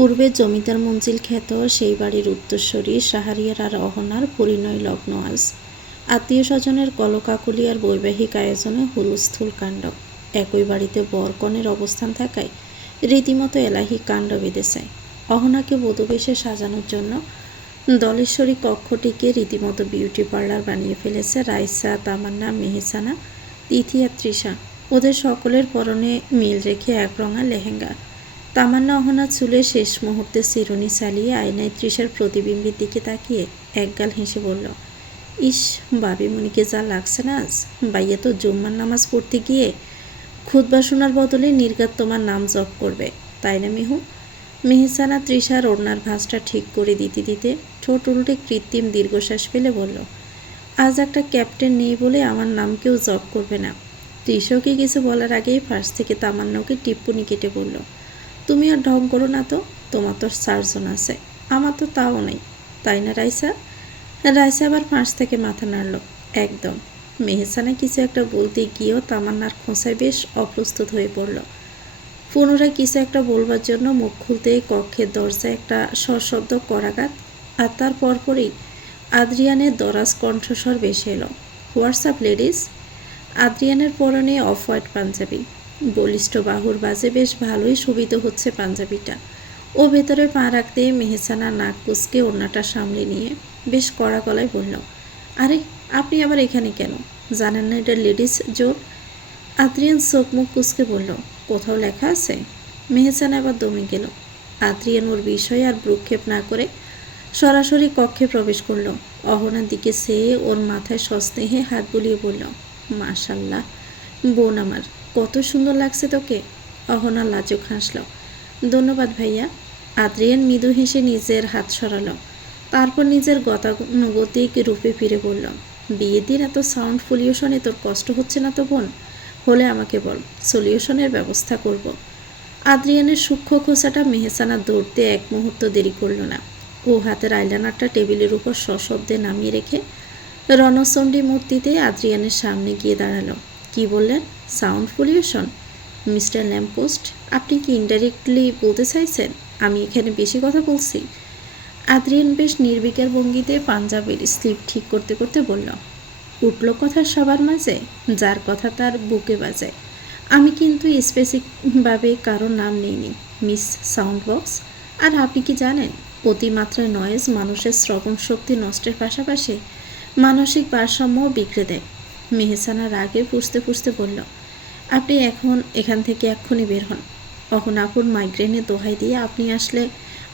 পূর্বে জমিদার মঞ্জিল খ্যাত সেই বাড়ির উত্তরসূরি শাহরিয়ার আর অহনার পরিণয় লগ্ন আজ। আত্মীয় স্বজনের কলকাকলি আর বৈবাহিক আয়োজনে হুলস্থুল কাণ্ড। একই বাড়িতে বরকনের অবস্থান থাকায় রীতিমতো এলাহি কাণ্ড বেঁধেছে। অহনাকে বধূবেশে সাজানোর জন্য দলেশ্বরী কক্ষটিকে রীতিমতো বিউটি পার্লার বানিয়ে ফেলেছে রাইসা, তামান্না, মেহসানা, তিথি আর তৃষা। ওদের সকলের পরনে মিল রেখে একরঙা লেহেঙ্গা। তামান্না অহনার চুলে শেষ মুহূর্তে চিরুনি চালিয়ে আয়নায় তৃষার প্রতিবিম্বের দিকে তাকিয়ে একগাল হেসে বলল, ইস, বাবিমণিকে যা লাগছে না আজ। বাইয়া তো জুম্মার নামাজ পড়তে গিয়ে খুতবা শোনার বদলে নির্ঘাত তোমার নাম জপ করবে, তাই না মিহু? মেহসানা তৃষার ওড়নার ভাঁজটা ঠিক করে দিতে দিতে ঠোঁট উল্টে কৃত্রিম দীর্ঘশ্বাস ফেলে বলল, আজ একটা ক্যাপ্টেন নেই বলে আমার নাম কেউ জপ করবে না। তৃষাকে কিছু বলার আগেই ফাঁস থেকে তামান্নাকে টিপ্পনি কেটে বলল, তুমি আর ঢং করো না তো, তোমার তো সার্জন আছে, আমার তো তাও নেই, তাই না রাইসা? রাইসা আবার ফাঁস থেকে মাথা নাড়ল। একদম। মেহসানা কিছু একটা বলতে গিয়েও তামান্নার খোঁচায় বেশ অপ্রস্তুত হয়ে পড়ল। পুনরায় কিছু একটা বলবার জন্য মুখ খুলতেই কক্ষের দরজায় একটা সশব্দ করাঘাত, আর তার পরপরই আদ্রিয়ানের দরাজ কণ্ঠস্বর ভেসে এলো, হোয়াটসঅ্যাপ লেডিস। আদ্রিয়ানের পরনে অফ হোয়াইট পাঞ্জাবি, বলিষ্ঠ বাহুর বাজে বেশ ভালোই শোভিত হচ্ছে পাঞ্জাবিটা। ও ভেতরে পা রাখতে মেহসানা নাক কুচকে ওড়নাটা সামলে নিয়ে বেশ কড়া গলায় বলল, আরে আপনি আবার এখানে কেন? জানেন না এটা লেডিস জোন? আদ্রিয়ান চোখ মুখ কুচকে বলল, কোথাও লেখা আছে? মেহসানা আবার দমে গেল। আদ্রিয়ান ওর বিষয়ে আর ভ্রুক্ষেপ না করে সরাসরি কক্ষে প্রবেশ করল। অহনার দিকে চেয়ে ওর মাথায় সস্নেহে হাত বুলিয়ে বলল, মাশাল্লাহ বোন আমার, কত সুন্দর লাগছে তোকে। অহনা লাজুক হাসল। ধন্যবাদ ভাইয়া। আদ্রিয়ান মৃদু হেসে নিজের হাত সরালো, তারপর নিজের গতানুগতিক রূপে ফিরে বলল, বিয়ের দিন এত সাউন্ড পলিউশনে তোর কষ্ট হচ্ছে না তো বোন? হলে আমাকে বল, সলিউশনের ব্যবস্থা করব। আদ্রিয়ানের সূক্ষ্ম খোঁচাটা মেহসানা দৌড়তে এক মুহূর্ত দেরি করল না। ও হাতের আইলাইনারটা টেবিলের উপর সশব্দে নামিয়ে রেখে রণচণ্ডী মূর্তিতে আদ্রিয়ানের সামনে গিয়ে দাঁড়ালো। কি বললেন? Sound pollution? মিস্টার ল্যাম্পপোস্ট, আপনি কি ইনডাইরেক্টলি বলতে চাইছেন আমি এখানে বেশি কথা বলছি? আদ্রিয়ান বেশ নির্বিকার ভঙ্গিতে পাঞ্জাবির স্লিপ ঠিক করতে করতে বলল, উঠল কথা সবার মাঝে, যার কথা তার বুকে বাজায়। আমি কিন্তু স্পেসিফিকভাবে কারোর নাম নিইনি, মিস সাউন্ড বক্স। আর আপনি কি জানেন, অতিমাত্রায় নয়েজ মানুষের শ্রবণ শক্তি নষ্টের পাশাপাশি মানসিক ভারসাম্যও বিগড়ে দেয়। মেহসানা রাগে ফুঁসতে ফুঁসতে বলল, আপনি এখান থেকে এক্ষুনি বের হন। আপন মাইগ্রেনের দোহাই দিয়ে আপনি আসলে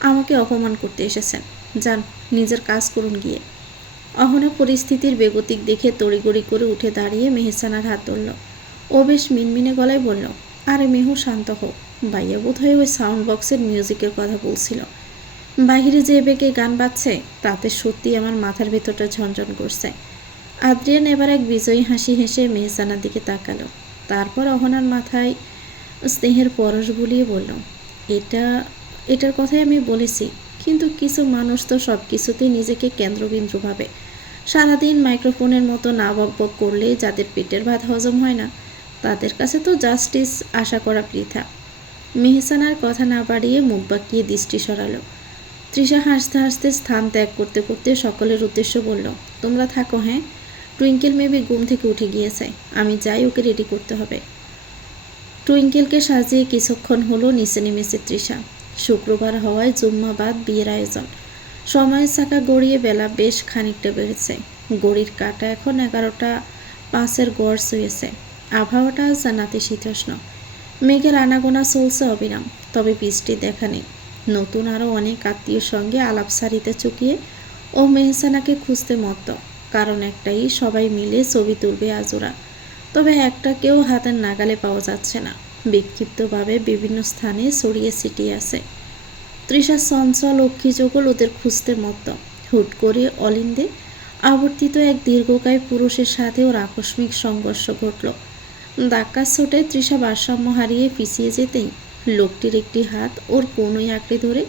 আমাকে অপমান করতে এসেছেন। যান, নিজের কাজ করুন গিয়ে। অহনা পরিস্থিতির বেগতিক দেখে তড়িগড়ি করে উঠে দাঁড়িয়ে মেহসানার হাত ধরল। ও বেশ মিনমিনে গলায় বলল, আরে মেহু, শান্ত হোক। ভাইয়া বোধহয় ওই সাউন্ড বক্সের মিউজিকের কথা বলছিল। বাহিরে যে বেগে গান বাজছে তাতে সত্যি আমার মাথার ভেতরটা ঝনঝন করছে। আদ্রিয়ান এবার এক বিজয়ী হাসি হেসে মেহসানার দিকে তাকালো, তারপর অহনার মাথায় স্নেহের পরশ বুলিয়ে বলল, এটার কথাই আমি বলেছি, কিন্তু কিছু মানুষ তো সব কিছুতেই নিজেকে কেন্দ্রবিন্দু ভাবে। সারাদিন মাইক্রোফোনের মতো না বকবক করলে যাদের পেটের ভাত হজম হয় না, তাদের কাছে তো জাস্টিস আশা করা বৃথা। মেহসানার কথা না বাড়িয়ে মুখ বাঁকিয়ে দৃষ্টি সরালো। তৃষা হাসতে হাসতে স্থান ত্যাগ করতে করতে সকলের উদ্দেশ্য বলল, তোমরা থাকো। হ্যাঁ, টুইঙ্কেল মেবি ঘুম থেকে উঠে গিয়েছে, আমি যাই, ওকে রেডি করতে হবে। টুইঙ্কেলকে সাজিয়ে কিছুক্ষণ হলো নিচে নেমেছে তৃষা। শুক্রবার হওয়ায় জুম্মাবাদ বিয়ের আয়োজন। সময়ের চাকা গড়িয়ে বেলা বেশ খানিকটা বেড়েছে। ঘড়ির কাঁটা এখন 11:05 গড় ছুঁয়েছে। আবহাওয়াটা জানাতে শীতোষ্ণ। মেঘের আনাগোনা চলছে অবিরাম, তবে বৃষ্টির দেখা নেই। নতুন আরও অনেক আত্মীয়র সঙ্গে আলাপ সারিতে চুকিয়ে ও মেহসানাকে খুঁজতে মত্ত। কারণ একটাই, সবাই মিলে ছবি তুলবে আজ ওরা। তবে একটা কেউ হাতের নাগালে পাওয়া যাচ্ছে না, বিক্ষিপ্তভাবে বিভিন্ন স্থানে ছড়িয়ে ছিটিয়ে আছে। তৃষা চঞ্চল লক্ষ্মীযোগল ওদের খুঁজতে মত্ত। হুট করে অলিন্দে আবর্তিত এক দীর্ঘকায় পুরুষের সাথে ওর আকস্মিক সংঘর্ষ ঘটল। ধাক্কা ছোটে তৃষা ভারসাম্য হারিয়ে পিছিয়ে যেতেই লোকটির একটি হাত ওর কোনোই আঁকড়ে ধরে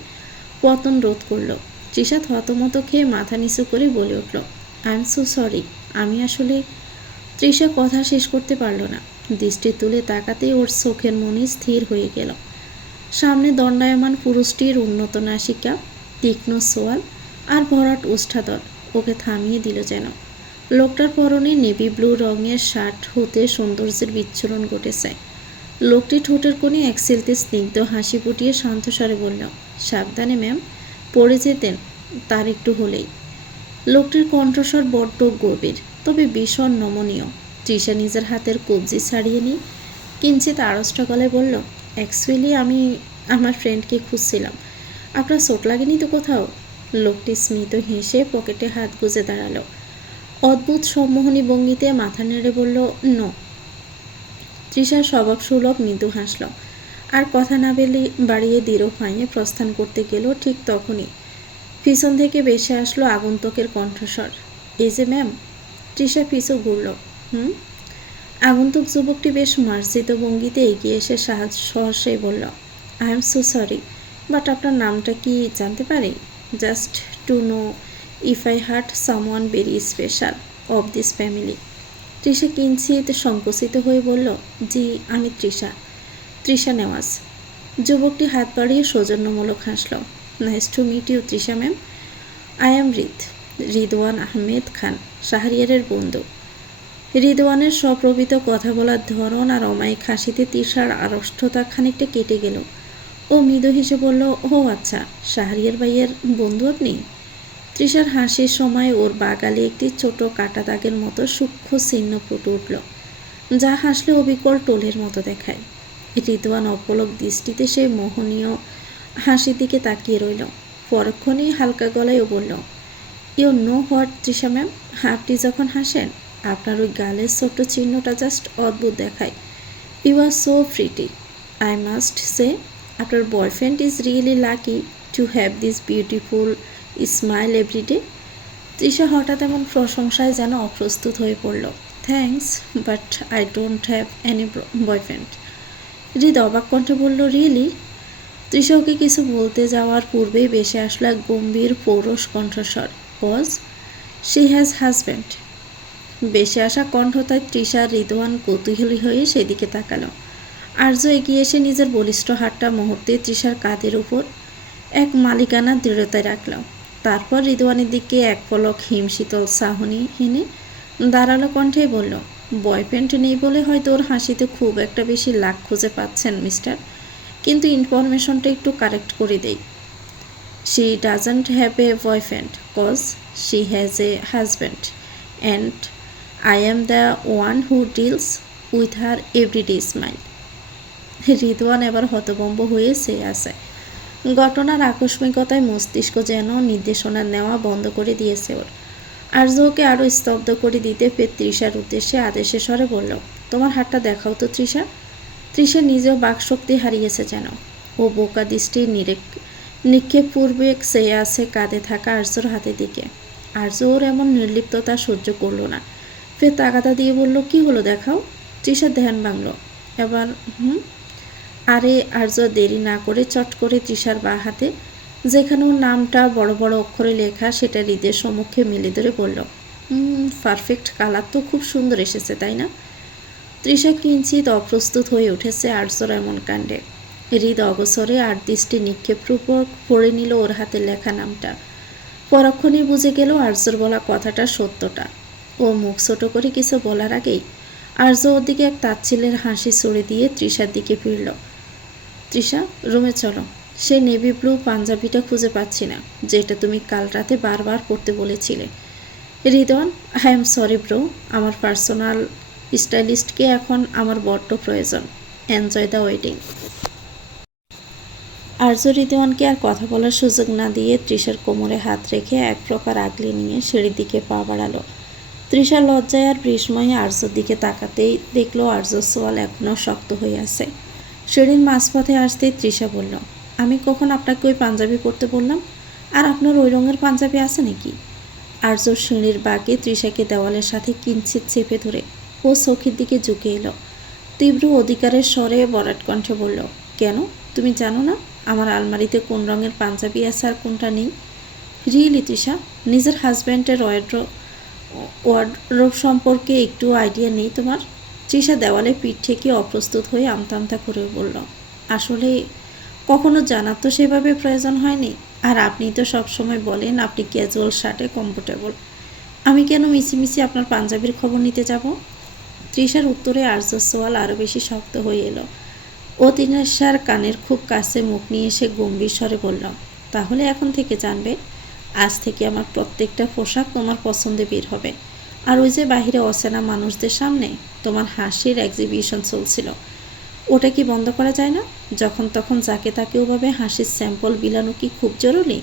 পতন রোধ করল। তৃষা থতমত খেয়ে মাথা নিচু করে বলে উঠল, আই এম সো সরি, আমি আসলে। তৃষা কথা শেষ করতে পারল না। দৃষ্টি তুলে তাকাতেই ওর চোখের মনি স্থির হয়ে গেল। সামনে দণ্ডায়মান পুরুষটির উন্নত নাসিকা, তীক্ষ্ণ সোয়াল আর ভরাট ওষ্ঠাধর ওকে থামিয়ে দিল যেন। লোকটার পরনে নেভি ব্লু রঙের শার্ট হতে সৌন্দর্যের বিচ্ছুরণ ঘটেছে। লোকটি ঠোঁটের কোণে এক সিলতে স্নিগ্ধ হাসি ফুটিয়ে শান্ত স্বরে বলল, সাবধানে ম্যাম, পড়ে যেতেন তার একটু হলেই। লোকটির কণ্ঠস্বর বড্ড গভীর, তবে ভীষণ নমনীয়। তৃষা নিজের হাতের কবজি ছাড়িয়ে নিয়ে কিঞ্চিত আড়ষ্ট গলায় বলল, অ্যাকচুয়ালি আমি আমার ফ্রেন্ডকে খুঁজছিলাম। আপনার চোট লাগেনি তো কোথাও? লোকটি স্মিত হেসে পকেটে হাত গুজে দাঁড়ালো। অদ্ভুত সম্মোহনী ভঙ্গিতে মাথা নেড়ে বলল, নো। তৃষার স্বভাব সুলভ মৃদু হাসল, আর কথা না বাড়িয়ে দৃঢ় পায়ে প্রস্থান করতে গেল। ঠিক তখনই পিছন থেকে ভেসে আসলো আগন্তুকের কণ্ঠস্বর, এই যে ম্যাম। তৃষা পিছু ঘুরল। আগন্তুক যুবকটি বেশ মার্জিত ভঙ্গিতে এগিয়ে এসে সহসে বলল, I am so sorry, but আপনার নামটা কি জানতে পারি? Just to know if I hurt someone very special of this family. Trisha কিঞ্চিত সংকুচিত হয়ে বলল, জি, আমি তৃষা নেওয়াজ। যুবকটি হাত বাড়িয়ে সৌজন্যমূলক হাসল। Nice to meet you Trisha ma'am. I am Ridwan Ahmed Khan, শাহরিয়ারের বন্ধু। রিদওয়ানের সপ্রভিত কথা বলার ধরন আর অমায়িক হাসিতে তৃষার আড়ষ্টতা খানিকটা কেটে গেল। ও মৃদু হেসে বলল, ও আচ্ছা, শাহরিয়ার ভাইয়ের বন্ধু আপনি? তৃষার হাসির সময় ওর বাগালে একটি ছোট কাটা দাগের মতো সূক্ষ্ম চিহ্ন ফুটে উঠল, যা হাসলে অবিকল টোলের মতো দেখায়। রিদওয়ান অপলক দৃষ্টিতে সেই মোহনীয় হাসির দিকে তাকিয়ে রইল। পরক্ষণেই হালকা গলায়ও বলল, you know what Trisha ma'am, আপনি যখন হাসেন আপনার ওই গালের ছোট্ট চিহ্নটা জাস্ট অদ্ভুত দেখায়। You are so pretty. I must say আপনার boyfriend is really lucky to have this beautiful smile everyday. Trisha হঠাৎ এমন প্রশংসায় যেন অপ্রস্তুত হয়ে পড়ল। Thanks, but I don't have any boyfriend. Hrid অবাক কণ্ঠে বলল, রিয়েলি? তৃষা ওকে কিছু বলতে যাওয়ার পূর্বেই ভেসে আসলো এক গম্ভীর পৌরষ কণ্ঠস্বর, কজ শি হ্যাজ হাজব্যান্ড। ভেসে আসা কণ্ঠতায় তৃষা রিদওয়ান কৌতূহলী হয়ে সেদিকে তাকালো। আর্য এগিয়ে এসে নিজের বলিষ্ঠ হাতটা মুহূর্তে তৃষার কাঁধের উপর এক মালিকানা দৃঢ়তায় রাখল। তারপর রিদওয়ানের দিকে এক পলক হিমশীতল চাহনি হেনে দাঁড়ালো কণ্ঠে বলল, বয়ফ্রেন্ড নেই বলে হয়তো ওর হাসিতে খুব একটা বেশি লাখ খুঁজে পাচ্ছেন মিস্টার, কিন্তু ইনফরমেশনটা একটু কারেক্ট করে দেই। She doesn't have a boyfriend, cause she has a husband, and I am the one who deals with her everyday smile. Ridwan এবার হতভম্ব হয়ে চেয়ে আছে। ঘটনার আকস্মিকতায় মস্তিষ্ক যেন নির্দেশনা নেওয়া বন্ধ করে দিয়েছে ওর। আর্য ওকে আরও স্তব্ধ করে দিতে ফের তৃষার উদ্দেশ্যে আদেশে স্বরে বলল, তোমার হাতটা দেখাও তো তৃষা। তৃষা নিজেও বাকশক্তি হারিয়েছে যেন। ও বোকা দৃষ্টি নিক্ষেপ পূর্বক চেয়ে আছে কাঁধে থাকা আর্যর হাতের দিকে। আর্য ওর এমন নির্লিপ্ততা সহ্য করল না, ফের তাগাদা দিয়ে বলল, কি হলো দেখাও। তৃষার ধ্যান ভাঙল। এবার আরে আর্য দেরি না করে চট করে তৃষার বা হাতে, যেখানে ওর নামটা বড় বড় অক্ষরে লেখা, সেটা হৃদের সম্মুখে মেলে ধরে বলল, পারফেক্ট কালার তো, খুব সুন্দর এসেছে তাই না? তৃষা কিঞ্চিত অপ্রস্তুত হয়ে উঠেছে আর্যর এমন কাণ্ডে। হৃদ অগসরে আর দৃষ্টি নিক্ষেপপূর্বক পড়ে নিল ওর হাতে লেখা নামটা। পরক্ষণেই বুঝে গেল আর্যর বলা কথাটা সত্যটা। ও মুখ ছোট করে কিছু বলার আগেই আর্য ওর দিকে এক তাচ্ছিল্যের হাসি ছড়ে দিয়ে তৃষার দিকে ফিরল। তৃষা, রুমে চলো। সেই নেভি ব্লু পাঞ্জাবিটা খুঁজে পাচ্ছি না, যেটা তুমি কাল রাতে বারবার পড়তে বলেছিলে। Ridwan, I am sorry bro, আমার পার্সোনাল স্টাইলিস্টকে এখন আমার বড্ড প্রয়োজন। Enjoy the wedding. আর্য রিদওয়ানকে আর কথা বলার সুযোগ না দিয়ে তৃষার কোমরে হাত রেখে এক প্রকার আগলে নিয়ে সিঁড়ির দিকে পা বাড়ালো। তৃষার লজ্জায় আর বিস্ময়ে আর্যর দিকে তাকাতেই দেখলো আর্যর সোয়াল এখনও শক্ত হয়ে আছে। সিঁড়ির মাঝপথে আসতেই তৃষা বলল, আমি কখন আপনাকে ওই পাঞ্জাবি পরতে বললাম? আর আপনার ওই রঙের পাঞ্জাবি আছে নাকি? আর্য সিঁড়ির বাঁকে তৃষাকে দেওয়ালের সাথে কিঞ্চিত চেপে ধরে ও চোখের দিকে ঝুঁকে এলো। তীব্র অধিকারের স্বরে বরাট কণ্ঠে বলল, কেন, তুমি জানো না আমার আলমারিতে কোন রঙের পাঞ্জাবি আছে আর কোনটা নেই? রিয়েলি তৃষা, নিজের হাজব্যান্ডের ওয়ার্ডরোব সম্পর্কে একটু আইডিয়া নেই তোমার? তৃষা দেওয়ালে পিঠ থেকে অপ্রস্তুত হয়ে আমতা আমতা করে বলল, আসলে কখনো জানার তো সেভাবে প্রয়োজন হয়নি। আর আপনি তো সবসময় বলেন আপনি ক্যাজুয়াল শার্টে কমফোর্টেবল। আমি কেন মিছিমিছি আপনার পাঞ্জাবির খবর নিতে যাব? তৃষার উত্তরে আর্যর সোয়াল আরও বেশি শক্ত হয়ে এলো। ও তৃষার কানের খুব কাছে মুখ নিয়ে এসে গম্ভীর স্বরে বলল, তাহলে এখন থেকে জানবে, আজ থেকে আমার প্রত্যেকটা পোশাক তোমার পছন্দে বের হবে। আর ওই যে বাহিরে অচেনা মানুষদের সামনে তোমার হাসির এক্সিবিশন চলছিল, ওটা কি বন্ধ করা যায় না? যখন তখন যাকে তাকে ওভাবে হাসির স্যাম্পল বিলানো কি খুব জরুরি?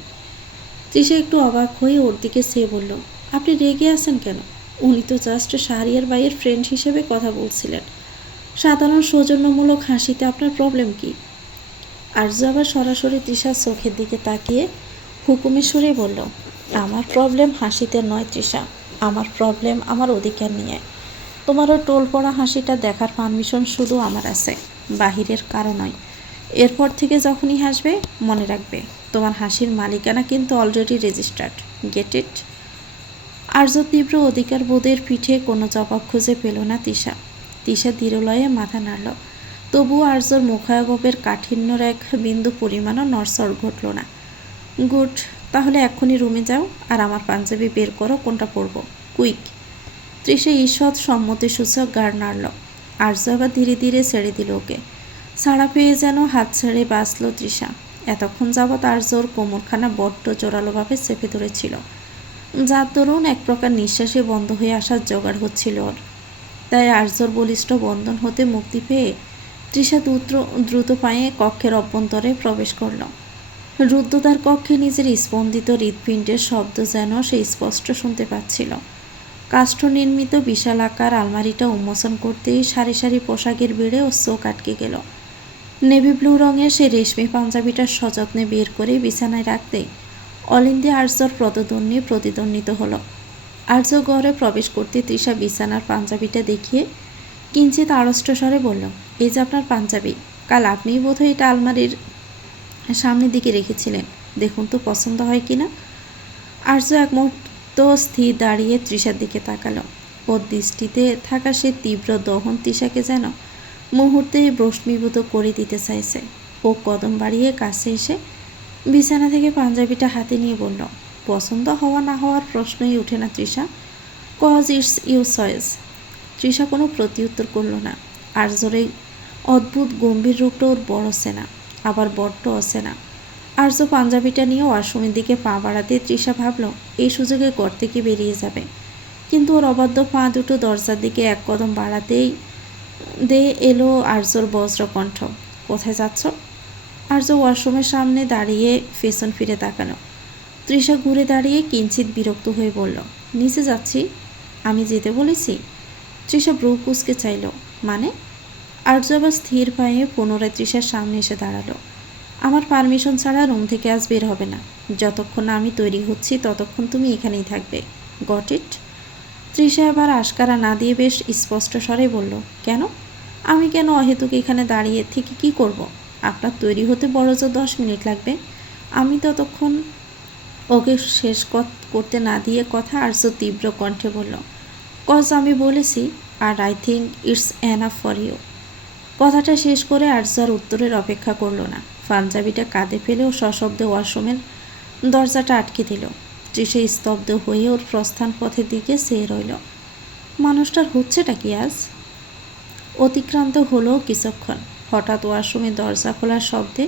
তৃষা একটু অবাক হয়ে ওর দিকে চেয়ে বলল, আপনি রেগে আছেন কেন? উনি তো জাস্ট শাহরিয়ার ভাইয়ের ফ্রেন্ড হিসেবে কথা বলছিলেন। সাধারণ সৌজন্যমূলক হাসিতে আপনার প্রবলেম কি? আর্য আবার সরাসরি তৃষার চোখের দিকে তাকিয়ে হুকুমে সুরে বলল, আমার প্রবলেম হাসিতে নয় তৃষা, আমার প্রবলেম আমার অধিকার নিয়ে। তোমার ওই টোল পড়া হাসিটা দেখার পারমিশন শুধু আমার আছে, বাহিরের কারো নয়। এরপর থেকে যখনই হাসবে মনে রাখবে তোমার হাসির মালিকানা কিন্তু already registered. Get it? Arya তীব্র অধিকার বোধের পিঠে কোনো জবাব খুঁজে পেল না তৃষা। তৃষা দৃঢ়লয়ে মাথা নাড়ল, তবুও আর্যর মুখাববের কাঠিন্যর এক বিন্দু পরিমাণও নড়চড় ঘটল না। গুড, তাহলে এক্ষুনি রুমে যাও আর আমার পাঞ্জাবি বের করো, কোনটা পরবো, কুইক। তৃষা ঈষৎ সম্মতিসূচক গাড় নাড়ল। আর্য আবার ধীরে ধীরে ছেড়ে দিল ওকে। ছাড়া পেয়ে যেন হাত ছেড়ে বাঁচল তৃষা। এতক্ষণ যাবৎ আর্যর কোমরখানা বড্ড জোরালোভাবে চেপে ধরেছিল, যার দরুন এক প্রকার নিঃশ্বাসে বন্ধ হয়ে আসার জোগাড় হচ্ছিল ওর। তাই আর্যর বলিষ্ঠ বন্ধন হতে মুক্তি পেয়ে তৃষা দ্রুত পায়ে কক্ষের অভ্যন্তরে প্রবেশ করল। রুদ্ধদ্বার কক্ষে নিজের স্পন্দিত হৃৎপিণ্ডের শব্দ যেন সে স্পষ্ট শুনতে পাচ্ছিল। কাষ্ঠ নির্মিত বিশালাকার আলমারিটা উন্মোচন করতেই সারি সারি পোশাকের ভিড়ে ও চোখ আটকে গেল। নেভি ব্লু রঙের সেই রেশমি পাঞ্জাবিটা সযত্নে বের করে বিছানায় রাখতেই অলিন্দে আর্যর প্রতিদ্বন্দ্বী প্রতিদ্বন্দ্বিত হলো। আর্য ঘরে প্রবেশ করতে তৃষা বিছানার পাঞ্জাবিটা দেখিয়ে কিঞ্চিত আড়ষ্ট স্বরে বলল, এই যে আপনার পাঞ্জাবি, কাল আপনিই বোধহয় এটা আলমারির সামনের দিকে রেখেছিলেন, দেখুন তো পছন্দ হয় কিনা। আর্য এক মুহূর্ত স্থির দাঁড়িয়ে তৃষার দিকে তাকালো। ওর দৃষ্টিতে থাকা সে তীব্র দহন তৃষাকে যেন মুহূর্তে ভস্মীভূত করে দিতে চাইছে। ও কদম বাড়িয়ে কাছে এসে বিছানা থেকে পাঞ্জাবিটা হাতে নিয়ে বলল, পছন্দ হওয়া না হওয়ার প্রশ্নই ওঠে না Trisha, cause it's your choice. Trisha কোনো প্রত্যুত্তর করল না। আর্যর এই অদ্ভুত গম্ভীর রূপটা ওর বড় চেনা, আবার বড্ড অচেনা। আর্য পাঞ্জাবিটা নিয়ে ওয়াশরুমের দিকে পা বাড়াতে তৃষা ভাবল এই সুযোগে ঘর থেকে বেরিয়ে যাবে, কিন্তু ওর অবাধ্য পা দুটো দরজার দিকে এক কদম বাড়াতেই এলো আর্যর বজ্রকণ্ঠ, কোথায় যাচ্ছ? আর্য ওয়াশরুমের সামনে দাঁড়িয়ে পেছন ফিরে তাকালো। তৃষা ঘুরে দাঁড়িয়ে কিঞ্চিত বিরক্ত হয়ে বলল, নিচে যাচ্ছি। আমি যেতে বলেছি? তৃষা ব্রু কুঁচকে চাইল, মানে? আর্য আবার স্থির পায়ে পুনরায় তৃষার সামনে এসে দাঁড়ালো। আমার পারমিশন ছাড়া রুম থেকে আজ বের হবে না। যতক্ষণ না আমি তৈরি হচ্ছি ততক্ষণ তুমি এখানেই থাকবে। Got it? তৃষা এবার আশকারা না দিয়ে বেশ স্পষ্ট স্বরে বলল, কেন? আমি কেন অহেতুক এখানে দাঁড়িয়ে থেকে কি করব? আপনার তৈরি হতে বড় জোর 10 মিনিট লাগবে। আমি ততক্ষণ। ওকে শেষ করতে না দিয়ে কথা আর্য তীব্র কণ্ঠে বলল, কজ আমি বলেছি, আর I think it's enough for you. কথাটা শেষ করে আর্য আর উত্তরের অপেক্ষা করল না। পাঞ্জাবিটা কাঁধে ফেলেও সশব্দে ওয়াশরুমের দরজাটা আটকে দিল। তৃষা স্তব্ধ হয়ে ওর প্রস্থান পথের দিকে চেয়ে রইল। মানুষটার হচ্ছেটা কি আজ? অতিক্রান্ত হলো কিছুক্ষণ। হঠাৎ ওয়াশরুমের দরজা খোলার শব্দে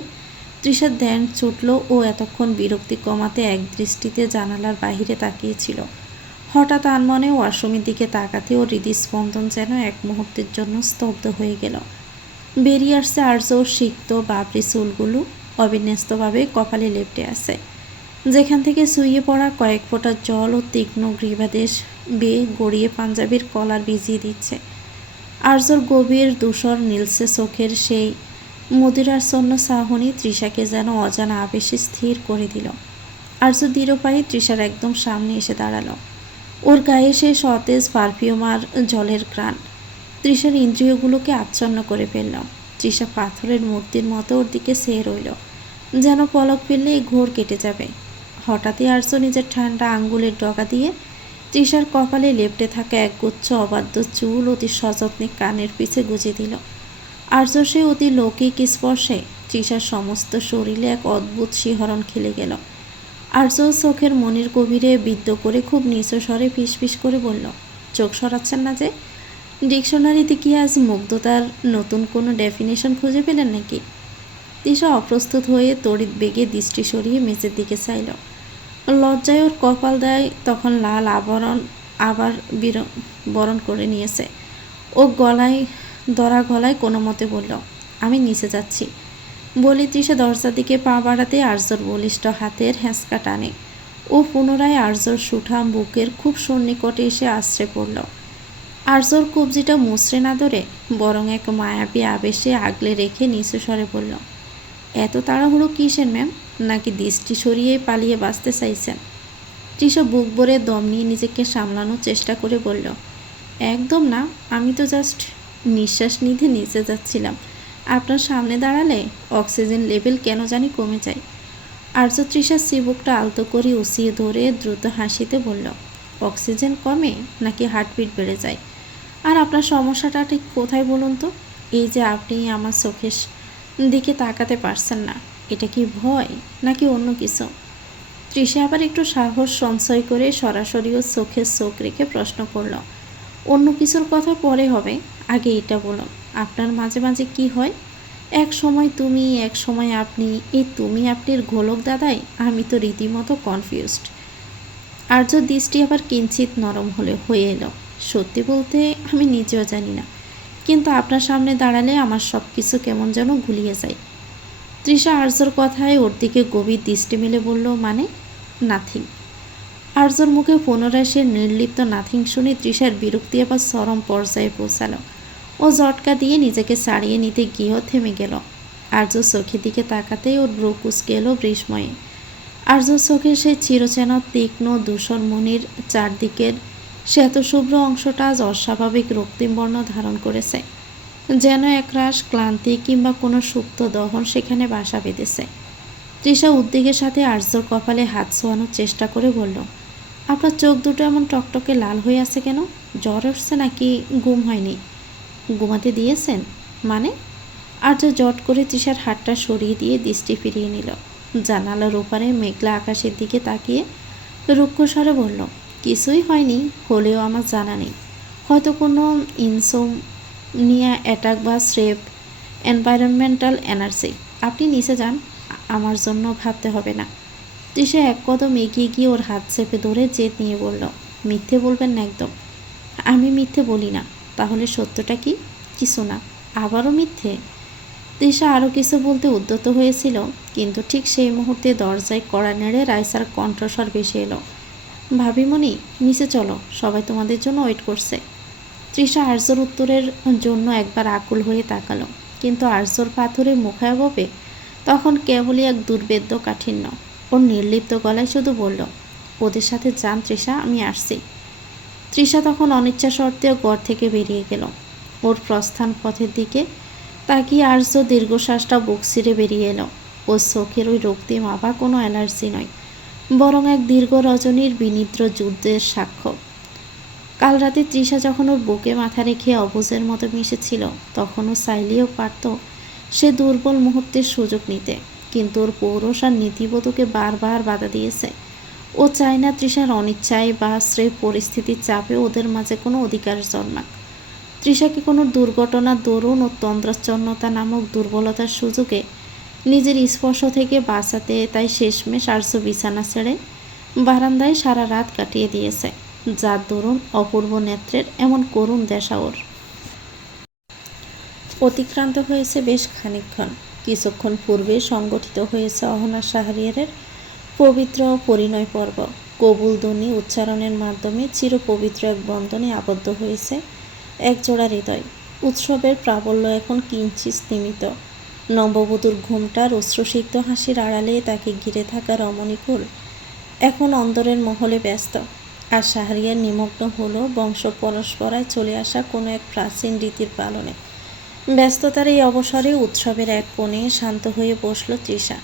তৃষার ধ্যান ছুটল ও এতক্ষণ বিরক্তি কমাতে এক দৃষ্টিতে জানালার বাহিরে তাকিয়েছিল। হঠাৎ আনমনে ওয়াশরুমের দিকে তাকাতে ওর হৃদস্পন্দন যেন এক মুহূর্তের জন্য স্তব্ধ হয়ে গেল। বেরিয়ে আসছে আর্য ওর সিক্ত বাবরি চুলগুলো অবিন্যস্তভাবে কপালে লেপটে আছে, যেখান থেকে শুয়ে পড়া কয়েক ফোঁটা জল ও তীক্ষ্ণ গ্রীবাদেশ বেয়ে গড়িয়ে পাঞ্জাবির কলার ভিজিয়ে দিচ্ছে। আর্যর গভীর ধূসর নীলসে চোখের সেই মদিরাচ্ছন্ন চাহনি তৃষাকে যেন অজানা আবেশে স্থির করে দিল। আর্য দৃঢ় পায়ে তৃষার একদম সামনে এসে দাঁড়ালো। ওর গায়ে সেই সতেজ পারফিউম আর জলের ঘ্রাণ তৃষার ইন্দ্রিয়গুলোকে আচ্ছন্ন করে ফেলল। তৃষা পাথরের মূর্তির মতো ওর দিকে চেয়ে রইল, যেন পলক ফেললে এই ঘোর কেটে যাবে। হঠাৎই আর্য নিজের ঠান্ডা আঙ্গুলের ডগা দিয়ে তৃষার কপালে লেপটে থাকা একগুচ্ছ অবাধ্য চুল অতি সযত্নে কানের পিছে গুজে দিল। আর্য সে অতি লৌকিক স্পর্শে তৃষার সমস্ত শরীরে এক অদ্ভুত শিহরণ খেলে গেল। আর্য চোখের মনির গভীরে বিদ্ধ করে খুব নিচু স্বরে ফিসফিস করে বলল, চোখ সরাচ্ছেন না যে? ডিকশনারিতে কি আজ মুগ্ধতার নতুন কোনো ডেফিনেশন খুঁজে পেলেন নাকি? তৃষা অপ্রস্তুত হয়ে তড়িৎ বেগে দৃষ্টি সরিয়ে মেঝের দিকে চাইল। লজ্জায় ওর কপাল দেয় তখন লাল আবরণ আবার বরণ করে নিয়েছে। ও গলায় কোনো মতে বলল, আমি নিচে যাচ্ছি। বলি তৃষা দরজার দিকে পা বাড়াতে আর্যর বলিষ্ঠ হাতের হ্যাঁচকা টানে। ও পুনরায় আর্যর সুঠাম বুকের খুব সন্নিকটে এসে আশ্রে পড়ল। আর্যর কবজিটা মুচড়ে না ধরে বরং এক মায়াবী আবেশে আগলে রেখে নিচু স্বরে বলল, এত তাড়াহুড়ো কিসের ম্যাম? নাকি দৃষ্টি সরিয়ে পালিয়ে বাঁচতে চাইছেন? তৃষা বুক ভরে দম নিয়ে নিজেকে সামলানোর চেষ্টা করে বলল, একদম না, আমি তো জাস্ট নিঃশ্বাস নিতে নিচে যাচ্ছিলাম। আপনার সামনে দাঁড়ালে অক্সিজেন লেভেল কেন জানি কমে যায়। আর্য তৃষার চিবুকটা আলতো করে উসিয়ে ধরে দ্রুত হাসিতে বলল, অক্সিজেন কমে নাকি হার্টবিট বেড়ে যায়? আর আপনার সমস্যাটা ঠিক কোথায় বলুন তো? এই যে আপনি আমার চোখের দিকে তাকাতে পারছেন না, এটা কি ভয় নাকি অন্য কিছু? তৃষা আবার একটু সাহস সঞ্চয় করে সরাসরি ও চোখে চোখ রেখে প্রশ্ন করল, অন্য কিছুর কথা পরে হবে, আগে এটা বলুন, আপনার মাঝে মাঝে কি হয়? এক সময় তুমি, এক সময় আপনি, এই তুমি আপনির ঘোলক দাদাই আমি তো রীতিমতো কনফিউজড। আর্য দৃষ্টি আবার কিঞ্চিত নরম হয়ে এলো। সত্যি বলতে আমি নিজেও জানি না, কিন্তু আপনার সামনে দাঁড়ালে আমার সব কিছু কেমন যেন গুলিয়ে যায়। তৃষা আর্যর কথায় ওর দিকে গভীর দৃষ্টি মেলে বলল, মানে? নাথিং। আর্যর মুখে পুনরায় সে নির্লিপ্ত নাথিং শুনে তৃষার বিরক্তি আবার চরম পর্যায়ে পৌঁছালো। ও জটকা দিয়ে নিজেকে ছাড়িয়ে নিতে গিয়েও থেমে গেল। আর্য চোখের দিকে তাকাতেই ওর ব্রু কুঁচকে এলো বিস্ময়ে। আর্য চোখের সেই চিরচেনা তীক্ষ্ণ ধূসর মনির চারদিকের শ্বেতশুভ্র অংশটা আজ অস্বাভাবিক রক্তিম বর্ণ ধারণ করেছে, যেন একরাশ ক্লান্তি কিংবা কোনো সুপ্ত দহন সেখানে বাসা বেঁধেছে। তৃষা উদ্বেগের সাথে আর্যর কপালে হাত ছোঁয়ানোর চেষ্টা করে বলল, আপনার চোখ দুটো এমন টকটকে লাল হয়ে আছে কেন? জ্বর উঠছে নাকি ঘুম হয়নি? ঘুমাতে দিয়েছেন মানে? আর্য জট করে তৃষার হাতটা সরিয়ে দিয়ে দৃষ্টি ফিরিয়ে নিল। জানালার ওপারে মেঘলা আকাশের দিকে তাকিয়ে রুক্ষস্বরে বলল, কিছুই হয়নি, হলেও আমার জানা নেই, হয়তো কোনো ইনসোমনিয়া অ্যাটাক বা স্রেফ এনভায়রনমেন্টাল এনার্জি। আপনি নিচে যান, আমার জন্য ভাবতে হবে না। তৃষা এক কদম এগিয়ে গিয়ে ওর হাত চেপে ধরে জেদ নিয়ে বলল, মিথ্যে বলবেন না একদম। আমি মিথ্যে বলি না। তাহলে সত্যটা কি? কিছু না। আবারও মিথ্যে? তৃষা আরও কিছু বলতে উদ্যত হয়েছিল, কিন্তু ঠিক সেই মুহূর্তে দরজায় কড়া নেড়ে রাইসার কণ্ঠস্বর ভেসে এলো, ভাবিমণি নিচে চলো, সবাই তোমাদের জন্য ওয়েট করছে। তৃষা আর্যর উত্তরের জন্য একবার আকুল হয়ে তাকালো, কিন্তু আর্যর পাথরে মুখাববে তখন কেবলই এক দুর্বেদ্য কাঠিন্য। ওর নির্লিপ্ত গলায় শুধু বলল, ওদের সাথে যান তৃষা, আমি আসছি। তৃষা তখন অনিচ্ছা সত্ত্বেও ঘর থেকে বেরিয়ে গেল। ওর প্রস্থান পথের দিকে তাকিয়ে আর্য দীর্ঘশ্বাসটা বুক ছিঁড়ে বেরিয়ে এলো। ওর চোখের ওই রক্তিম আভা কোনো অ্যালার্জি নয়, বরং এক দীর্ঘ রজনীর বিনিদ্র যুদ্ধের সাক্ষ্য। কাল রাতে তৃষা যখন ওর বুকে মাথা রেখে অবুঝের মতো মিশেছিল, তখনও চাইলেও পারত সে দুর্বল মুহূর্তের সুযোগ নিতে, কিন্তু ওর পৌরষ আর নীতিবোধকে বারবার বাধা দিয়েছে। ও চায় না তৃষার অনিচ্ছায় বা স্রেফ পরিস্থিতির চাপে ওদের মাঝে কোনো অধিকার জন্মাক। তৃষাকে কোনো দুর্ঘটনার দরুন ও তন্দ্রাচ্ছন্নতা নামক দুর্বলতার সুযোগে নিজের স্পর্শ থেকে বাঁচাতে তাই শেষমেশ আর্য বিছানা ছেড়ে বারান্দায় সারা রাত কাটিয়ে দিয়েছে, যার দরুন অপূর্ব নেত্রের এমন করুণ দেশা ওর। অতিক্রান্ত হয়েছে বেশ খানিকক্ষণ। কিছুক্ষণ পূর্বে সংগঠিত হয়েছে অহনা শাহরিয়ারের পবিত্র পরিণয় পর্ব। কবুল ধ্বনি উচ্চারণের মাধ্যমে চিরপবিত্র এক বন্ধনে আবদ্ধ হয়েছে একজোড়া হৃদয়। উৎসবের প্রাবল্য এখন কিঞ্চিৎ স্তিমিত। নববধূর ঘুমটার অশ্রুসিক্ত হাসির আড়ালে তাকে ঘিরে থাকা রমণীকুল এখন অন্দরের মহলে ব্যস্ত, আর শাহরিয়ার নিমগ্ন হলো বংশ পরস্পরায় চলে আসা কোনো এক প্রাচীন রীতির পালনে। ব্যস্ততার এই অবসরে উৎসবের এক কোণে শান্ত হয়ে বসল তৃষা।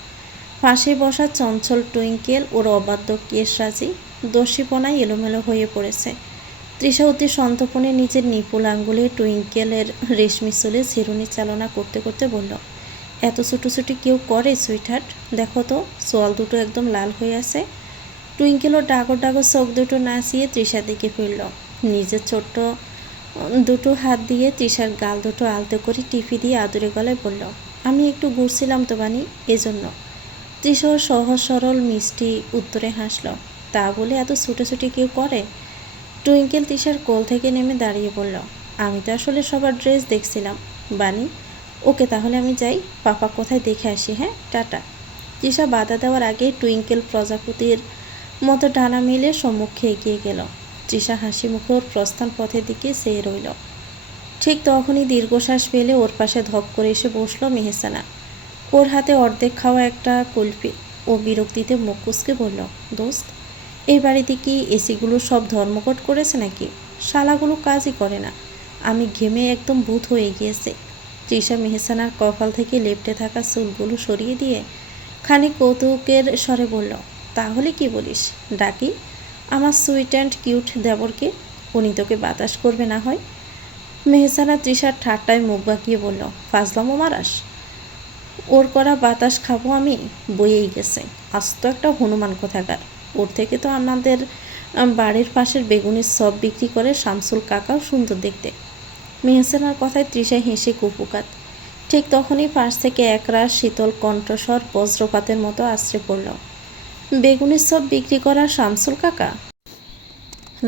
পাশে বসা চঞ্চল টুইঙ্কেল ওর অবাধ্য কেশরাজি দস্যিপনায় এলোমেলো হয়ে পড়েছে। তৃষা অতি সন্তর্পণে নিজের নিপুল আঙ্গুলে টুইঙ্কেলের রেশমি চুলে ঝিরুনি চালনা করতে করতে বলল, এত ছুটোছুটি কেউ করে সুইটহার্ট? দেখো তো, সোয়াল দুটো একদম লাল হয়ে আছে। টুইঙ্কেলও ডাগর ডাগর চোখ দুটো নাচিয়ে তৃষার দিকে ফিরল। নিজের ছোট্ট দুটো হাত দিয়ে তৃষার গাল দুটো আলতো করে টিপি দিয়ে আদুরে গলায় বলল, আমি একটু ঘুরছিলাম তো বানি, এজন্য। তৃষাও সহজ সরল মিষ্টি উত্তরে হাসল। তা বলে এত ছুটোছুটি কেউ করে? টুইঙ্কেল তৃষার কোল থেকে নেমে দাঁড়িয়ে বলল, আমি তো আসলে সবার ড্রেস দেখছিলাম বানি। ওকে, তাহলে আমি যাই, পাপা কোথায় দেখে আসি। হ্যাঁ, টাটা। তৃষা বাধা দেওয়ার আগেই টুইঙ্কেল প্রজাপতির মতো ডানা মেলে সম্মুখে এগিয়ে গেল। তৃষা হাসি মুখে ওর প্রস্থান পথের দিকে চেয়ে রইল। ঠিক তখনই দীর্ঘশ্বাস ফেলে ওর পাশে ধপ করে এসে বসলো মেহসানা। ওর হাতে অর্ধেক খাওয়া একটা কুলফি। ও বিরক্তিতে মুখ কুঁচকে বলল, দোস্ত, এই বাড়িতে কি এসিগুলো সব ধর্মঘট করেছে নাকি? শালাগুলো কাজই করে না। আমি ঘেমে একদম ভূত হয়ে গিয়েছে। তৃষা মেহসানার কপাল থেকে লেপ্টে থাকা চুলগুলো সরিয়ে দিয়ে খানিক কৌতুকের স্বরে বলল, তাহলে কি বলিস, ডাকি আমার সুইট অ্যান্ড কিউট দেবরকে? উনি তোকে বাতাস করবে না হয়? মেহসানা তৃষার ঠাট্টায় মুখ বাঁকিয়ে বলল, ফাজলামো মারাস? ওর করা বাতাস খাবো আমি? বইয়েই গেছে। আস্ত একটা হনুমান কোথাকার। ওর থেকে তো আমাদের বাড়ির পাশের বেগুনের সব বিক্রি করে শামসুল কাকাও সুন্দর দেখতে। মেহসানার কথায় তৃষায় হেসে কুপুকাত। ঠিক তখনই পাশ থেকে একরাশ শীতল কণ্ঠস্বর বজ্রপাতের মতো আশ্রে পড়ল, বেগুনের সব বিক্রি করা শামসুল কাকা?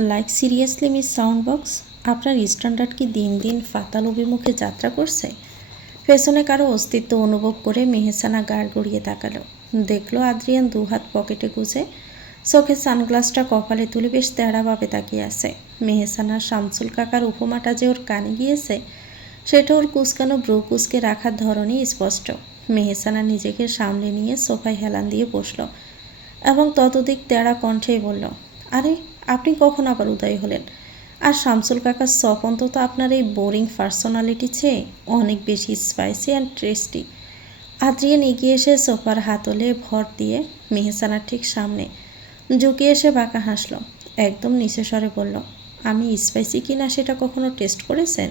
Like seriously miss sound box, আপনার স্ট্যান্ডার্ড কি দিন দিন ফাতাল অভিমুখে যাত্রা করছে? পেছনে কারো অস্তিত্ব অনুভব করে মেহসানা গাড় গড়িয়ে তাকালো। দেখলো আদ্রিয়ান দুহাত পকেটে গুজে চোখে সানগ্লাসটা কপালে তুলে বেশ তেড়াভাবে তাকিয়ে আছে। মেহসানার শামসুল কাকার উপমাটা যে ওর কানে গিয়েছে সেটা ওর কুচকানো ব্রু কুচকে রাখার ধরনই স্পষ্ট। মেহসানা নিজেকে সামলে নিয়ে সোফায় হেলান দিয়ে বসল এবং ততোধিক তেড়া কণ্ঠেই বলল, আরে আপনি কখন আবার উদয় হলেন? আর শামসুল কাকার সপ অন্তত আপনার এই বোরিং পার্সোনালিটি চেয়ে অনেক বেশি স্পাইসি অ্যান্ড টেস্টি। আদ্রিয়ান এগিয়ে এসে সোফার হাতলে ভর দিয়ে মেহসানার ঠিক সামনে ঝুঁকিয়ে এসে বাঁকা হাসল। একদম নিচে স্বরে বলল, আমি স্পাইসি কিনা সেটা কখনো টেস্ট করেছেন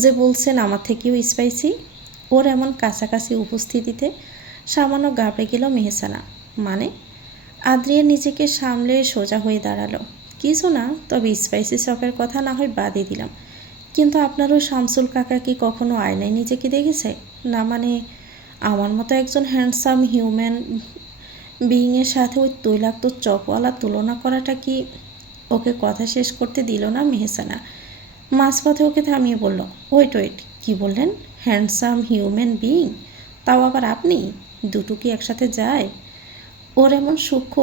যে বলছেন আমার থেকেও স্পাইসি? ওর এমন কাছাকাছি উপস্থিতিতে সামান্য গাবড়ে গেল মেহসানা। মানে? আদ্রিয়ান নিজেকে সামলে সোজা হয়ে দাঁড়ালো। কিছু না, তবে স্পাইসি চপের কথা না হয় বাদই দিলাম, কিন্তু আপনার ওই শামসুল কাকা কি কখনো আয়নায় নিজেকে দেখেছে? না মানে আমার মতো একজন হ্যান্ডসাম হিউম্যান বিইংয়ের সাথে ওই তৈলাক্ত চপওয়ালা তুলনা করাটা কি? ওকে কথা শেষ করতে দিল না মেহসানা। মাঝপথে ওকে থামিয়ে বলল, ওয়েট ওয়েট, কী বললেন? Handsome human being? তাও আবার আপনি? দুটো কি একসাথে যায়? ওর এমন সূক্ষ্ম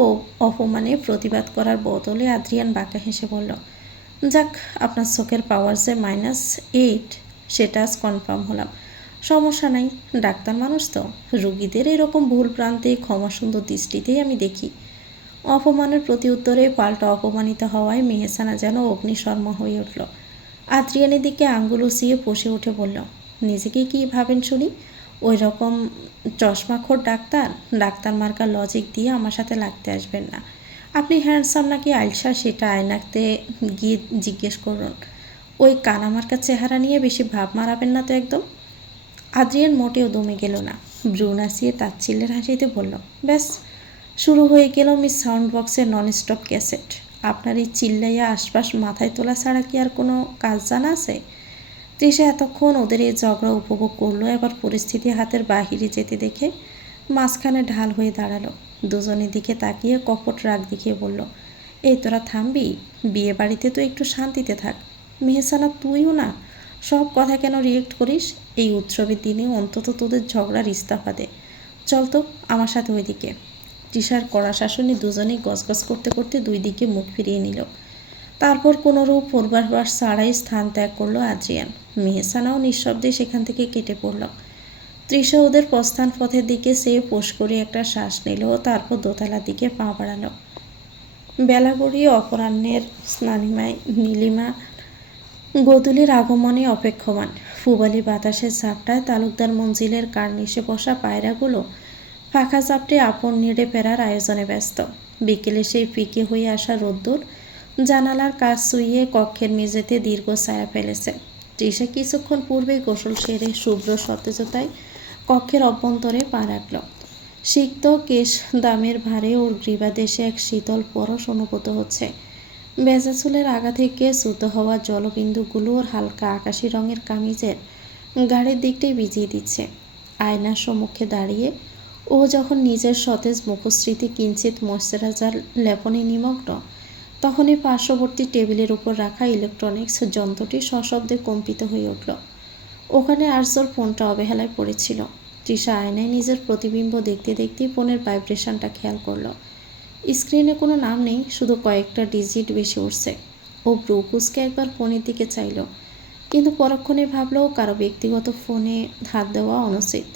অপমানে প্রতিবাদ করার বদলে আদ্রিয়ান বাঁকা হেসে বলল, যাক, আপনার চোখের পাওয়ার যে -8 সেটা আজ কনফার্ম হলাম। সমস্যা নাই, ডাক্তার মানুষ তো, রুগীদের এরকম ভুল প্রান্তে ক্ষমা সুন্দর দৃষ্টিতেই আমি দেখি। অপমানের প্রতি উত্তরে পাল্টা অপমানিত হওয়ায় মেহসানা যেন অগ্নিশর্মা হয়ে উঠল। আদ্রিয়ানের দিকে আঙ্গুল উঁচিয়ে বসে উঠে বলল, নিজেকে কি ভাবেন শুনি? ওই রকম চশমাখোর ডাক্তার ডাক্তার মার্কা লজিক দিয়ে আমার সাথে লাগতে আসবেন না। আপনি হ্যান্ডসাম নাকি আইলসা সেটা আয়নাতে গিয়ে জিজ্ঞেস করুন। ওই কানামার্কা চেহারা নিয়ে বেশি ভাব মারাবেন না তো একদম। আদ্রিয়ান মোটেও দমে গেল না। ব্রু নাচিয়ে তাচ্ছিল্যের হাসিতে বলল, ব্যাস শুরু হয়ে গেল মিস সাউন্ড বক্সের ননস্টপ ক্যাসেট। আপনার এই চিল্লাইয়া আশপাশ মাথায় তোলা ছাড়া কি আর কোনো কাজ জানা আছে? তৃষা এতক্ষণ ওদের এই ঝগড়া উপভোগ করলো, এবার পরিস্থিতি হাতের বাহিরে যেতে দেখে মাঝখানে ঢাল হয়ে দাঁড়ালো। দুজনের দিকে তাকিয়ে কপট রাগ দেখিয়ে বলল, এই তোরা থামবি? বিয়ে বাড়িতে তো একটু শান্তিতে থাক। মেহসানা, তুইও না, সব কথা কেন রিয়েক্ট করিস? এই উৎসবের দিনে অন্তত তোদের ঝগড়ার ইস্তফা দে। চল তো আমার সাথে ওইদিকে। তৃষার কড়া শাসনে দুজনেই গজগজ করতে করতে দুই দিকে মুখ ফিরিয়ে নিল। তারপর কোনোরূপ পূর্বাভাস ছাড়াই স্থান ত্যাগ করলো আদ্রিয়ান। মেহসানাও নিঃশব্দে সেখান থেকে কেটে পড়ল। তৃষা ওদের প্রস্থান পথের দিকে সে পোষ করে একটা শ্বাস নিল, তারপর দোতলার দিকে পা বাড়ালো। বেলা গড়িয়ে অপরাহ্নের স্নানিমায় নীলিমা গোধূলির আগমনে অপেক্ষমান। ফুবালি বাতাসের ঝাপটায় তালুকদার মঞ্জিলের কার্নিশে বসা পায়রাগুলো ফাঁকা ঝাপটে আপন নেড়ে ফেরার আয়োজনে ব্যস্ত। বিকেলে সেই ফিকে হয়ে আসা রোদ্দুর জানালার কাজ শুইয়ে কক্ষের মেঝেতে দীর্ঘ ছায়া ফেলেছে। তৃষা কিছুক্ষণ পূর্বেই গোসল সেরে শুভ্র সতেজতায় কক্ষের অভ্যন্তরে পা রাখল। সিক্ত কেশ দামের ভারে ওর গ্রীবাদেশে এক শীতল পরশ অনুভূত হচ্ছে। ভেজা চুলের আগা থেকে ছুতো হওয়া জলবিন্দুগুলো ওর হালকা আকাশি রঙের কামিজের গাড়ির দিকটাই ভিজিয়ে দিচ্ছে। আয়নার সম্মুখে দাঁড়িয়ে ও যখন নিজের সতেজ মুখশ্রীতে কিঞ্চিত ময়শ্চারাইজার লেপনে নিমগ্ন, তখনই পার্শ্ববর্তী টেবিলের উপর রাখা ইলেকট্রনিক্স যন্ত্রটি সশব্দে কম্পিত হয়ে উঠল। ওখানে আরজোর ফোনটা অবহেলায় পড়েছিল। তৃষা আয়নায় নিজের প্রতিবিম্ব দেখতে দেখতেই ফোনের ভাইব্রেশনটা খেয়াল করল। স্ক্রিনে কোনো নাম নেই, শুধু কয়েকটা ডিজিট বেশি উঠছে। ও ব্রুকুসকে একবার ফোনের দিকে চাইল, কিন্তু পরক্ষণে ভাবল কারো ব্যক্তিগত ফোনে হাত দেওয়া অনুচিত।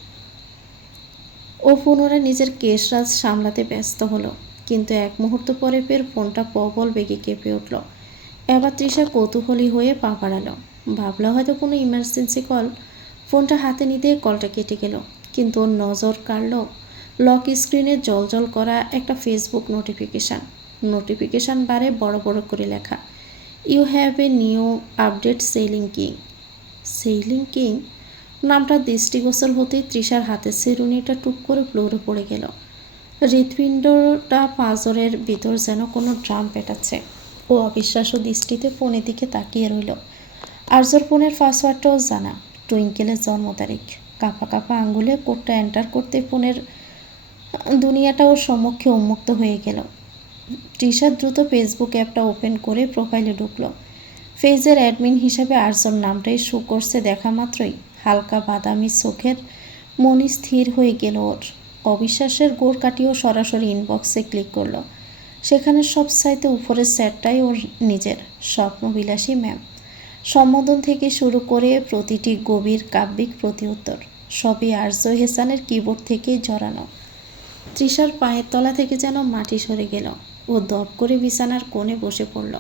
ও পুনরায় নিজের কেশরাজ সামলাতে ব্যস্ত হলো, কিন্তু এক মুহূর্ত পরে ফের ফোনটা প্রবল বেগে কেঁপে উঠল। এবার তৃষা কৌতূহলী হয়ে পা বাড়ালো। ভাবলো হয়তো কোনো ইমার্জেন্সি কল। ফোনটা হাতে নিতে কলটা কেটে গেল, কিন্তু ওর নজর কাড়ল লক স্ক্রিনে জলজল করা একটা ফেসবুক নোটিফিকেশান বারে বড় বড় করে লেখা, you have a new update sailing king. নামটা দৃষ্টিগোচর হতেই তৃষার হাতের চিরুনিটা টুক করে ফ্লোরে পড়ে গেল। হৃৎপিণ্ডটা পাঁজরের ভিতর যেন কোনো ড্রাম পেটাচ্ছে। ও অবিশ্বাস্য দৃষ্টিতে ফোনের দিকে তাকিয়ে রইল। আরজোর ফোনের পাসওয়ার্ডটাও জানা, টুইঙ্কেলের জন্ম তারিখ। কাঁপা কাঁপা আঙ্গুলে কোডটা এন্টার করতে ফোনের দুনিয়াটা ওর সম্মুখে উন্মুক্ত হয়ে গেল। তৃষা দ্রুত ফেসবুক অ্যাপটা ওপেন করে প্রোফাইলে ঢুকলো। পেজের অ্যাডমিন হিসেবে আরজোর নামটাই শো করছে দেখা মাত্রই হালকা বাদামি চোখের মনি স্থির হয়ে গেল ওর। অবিশ্বাসের গোড় কাটিয়েও সরাসরি ইনবক্সে ক্লিক করলো। সেখানে সব চাইতে উপরের সেটটাই ওর নিজের স্বপ্নবিলাসী ম্যাম। সম্বোধন থেকে শুরু করে প্রতিটি গভীর কাব্যিক প্রতিউত্তর সবই আরজো হেসানের কিবোর্ড থেকেই জড়ানো। তৃষার পায়ের তলা থেকে যেন মাটি সরে গেল। ও দপ করে বিছানার কোণে বসে পড়ল।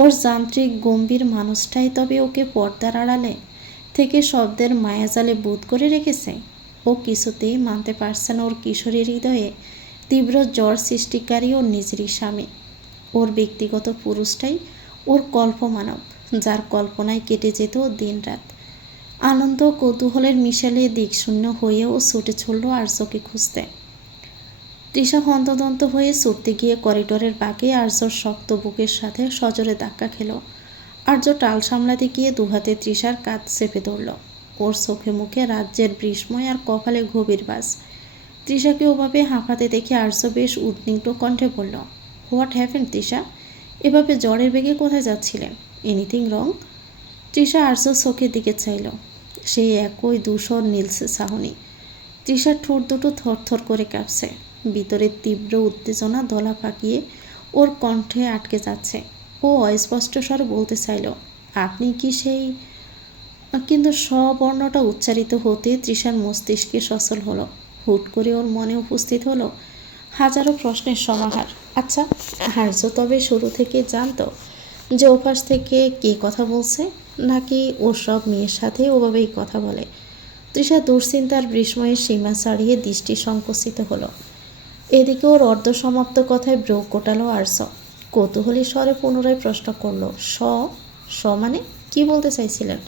ওর যান্ত্রিক গম্ভীর মানুষটাই তবে ওকে পর্দার আড়ালে থেকে শব্দের মায়াজালে বুঁদ করে রেখেছে। ও কিছুতেই মানতে পারছে না ওর কিশোরী হৃদয়ে তীব্র জ্বর সৃষ্টিকারী ওর নিজেরই স্বামী। ওর ব্যক্তিগত পুরুষটাই ওর কল্পমানব, যার কল্পনায় কেটে যেত দিন রাত। আনন্দ কৌতূহলের মিশেলে দিকশূন্য হয়েও ছুটে চলল আরজোকে খুঁজতে। তৃষা হন্তদন্ত হয়ে ছুটতে গিয়ে করিডোরের বাঁকে আরজোর শক্ত বুকের সাথে সজোরে ধাক্কা খেল। আরজো টাল সামলাতে গিয়ে দুহাতে তৃষার কাঁধ চেপে ধরল। ওর চোখে মুখে রাজ্যের বিস্ময় আর কপালে গভীর বাস। তৃষাকে ওভাবে হাঁপাতে দেখে আরজো বেশ উদ্বিগ্ন কণ্ঠে বলল, হোয়াট হ্যাপেন্ড তৃষা? এভাবে জ্বরের বেগে কোথায় যাচ্ছিলেন? Anything wrong? তৃষা আরজোর চোখের দিকে চাইল। সেই একই ধূসর নীলসে চাহনি। তৃষার ঠোঁট দুটো থরথর করে কাঁপছে। ভিতরের তীব্র উত্তেজনা দলা পাকিয়ে ওর কণ্ঠে আটকে যাচ্ছে। ও অস্পষ্ট স্বরে বলতে চাইল, আপনি কি সেই, কিন্তু স্ববর্ণটা উচ্চারিত হতে তৃষার মস্তিষ্কে সচল হলো। হুট করে ওর মনে উপস্থিত হলো হাজারো প্রশ্নের সমাহার। আচ্ছা, আরজো তবে শুরু থেকে জানতো যে ওপাশ থেকে কে কথা বলছে, নাকি ও সব মেয়ের সাথে ওভাবেই কথা বলে? তৃষা দুশ্চিন্তার বিস্ময়ের সীমা ছাড়িয়ে দৃষ্টি সংকুচিত হলো। এদিকে ওর অর্ধসমাপ্ত কথায় ব্রৌ কোটালো আরজো। কৌতূহলী স্বরে পুনরায় প্রশ্ন করলো, স মানে কি বলতে চাইছিলেন?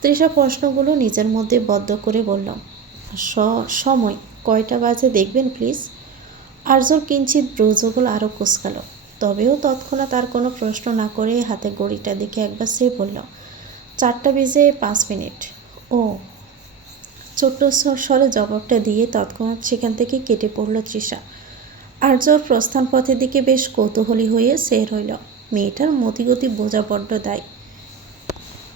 তৃষা প্রশ্নগুলো নিজের মধ্যে বদ্ধ করে বলল, সময় কয়টা বাজে দেখবেন প্লিজ। আরজোর কিঞ্চিত ব্রৌজগুল আরও কুঁচকালো, তবেও তৎক্ষণাৎ তার কোনো প্রশ্ন না করে হাতে ঘড়িটা দিকে একবার সে বলল, 4:05। ও, ছোট্ট স্বরে জবাবটা দিয়ে তৎক্ষণাৎ সেখান থেকে কেটে পড়ল তৃষা। আরজোর প্রস্থান পথের দিকে বেশ কৌতূহলী হয়ে সে রইল। মেয়েটার মতিগতি বোঝা বড্ড দায়।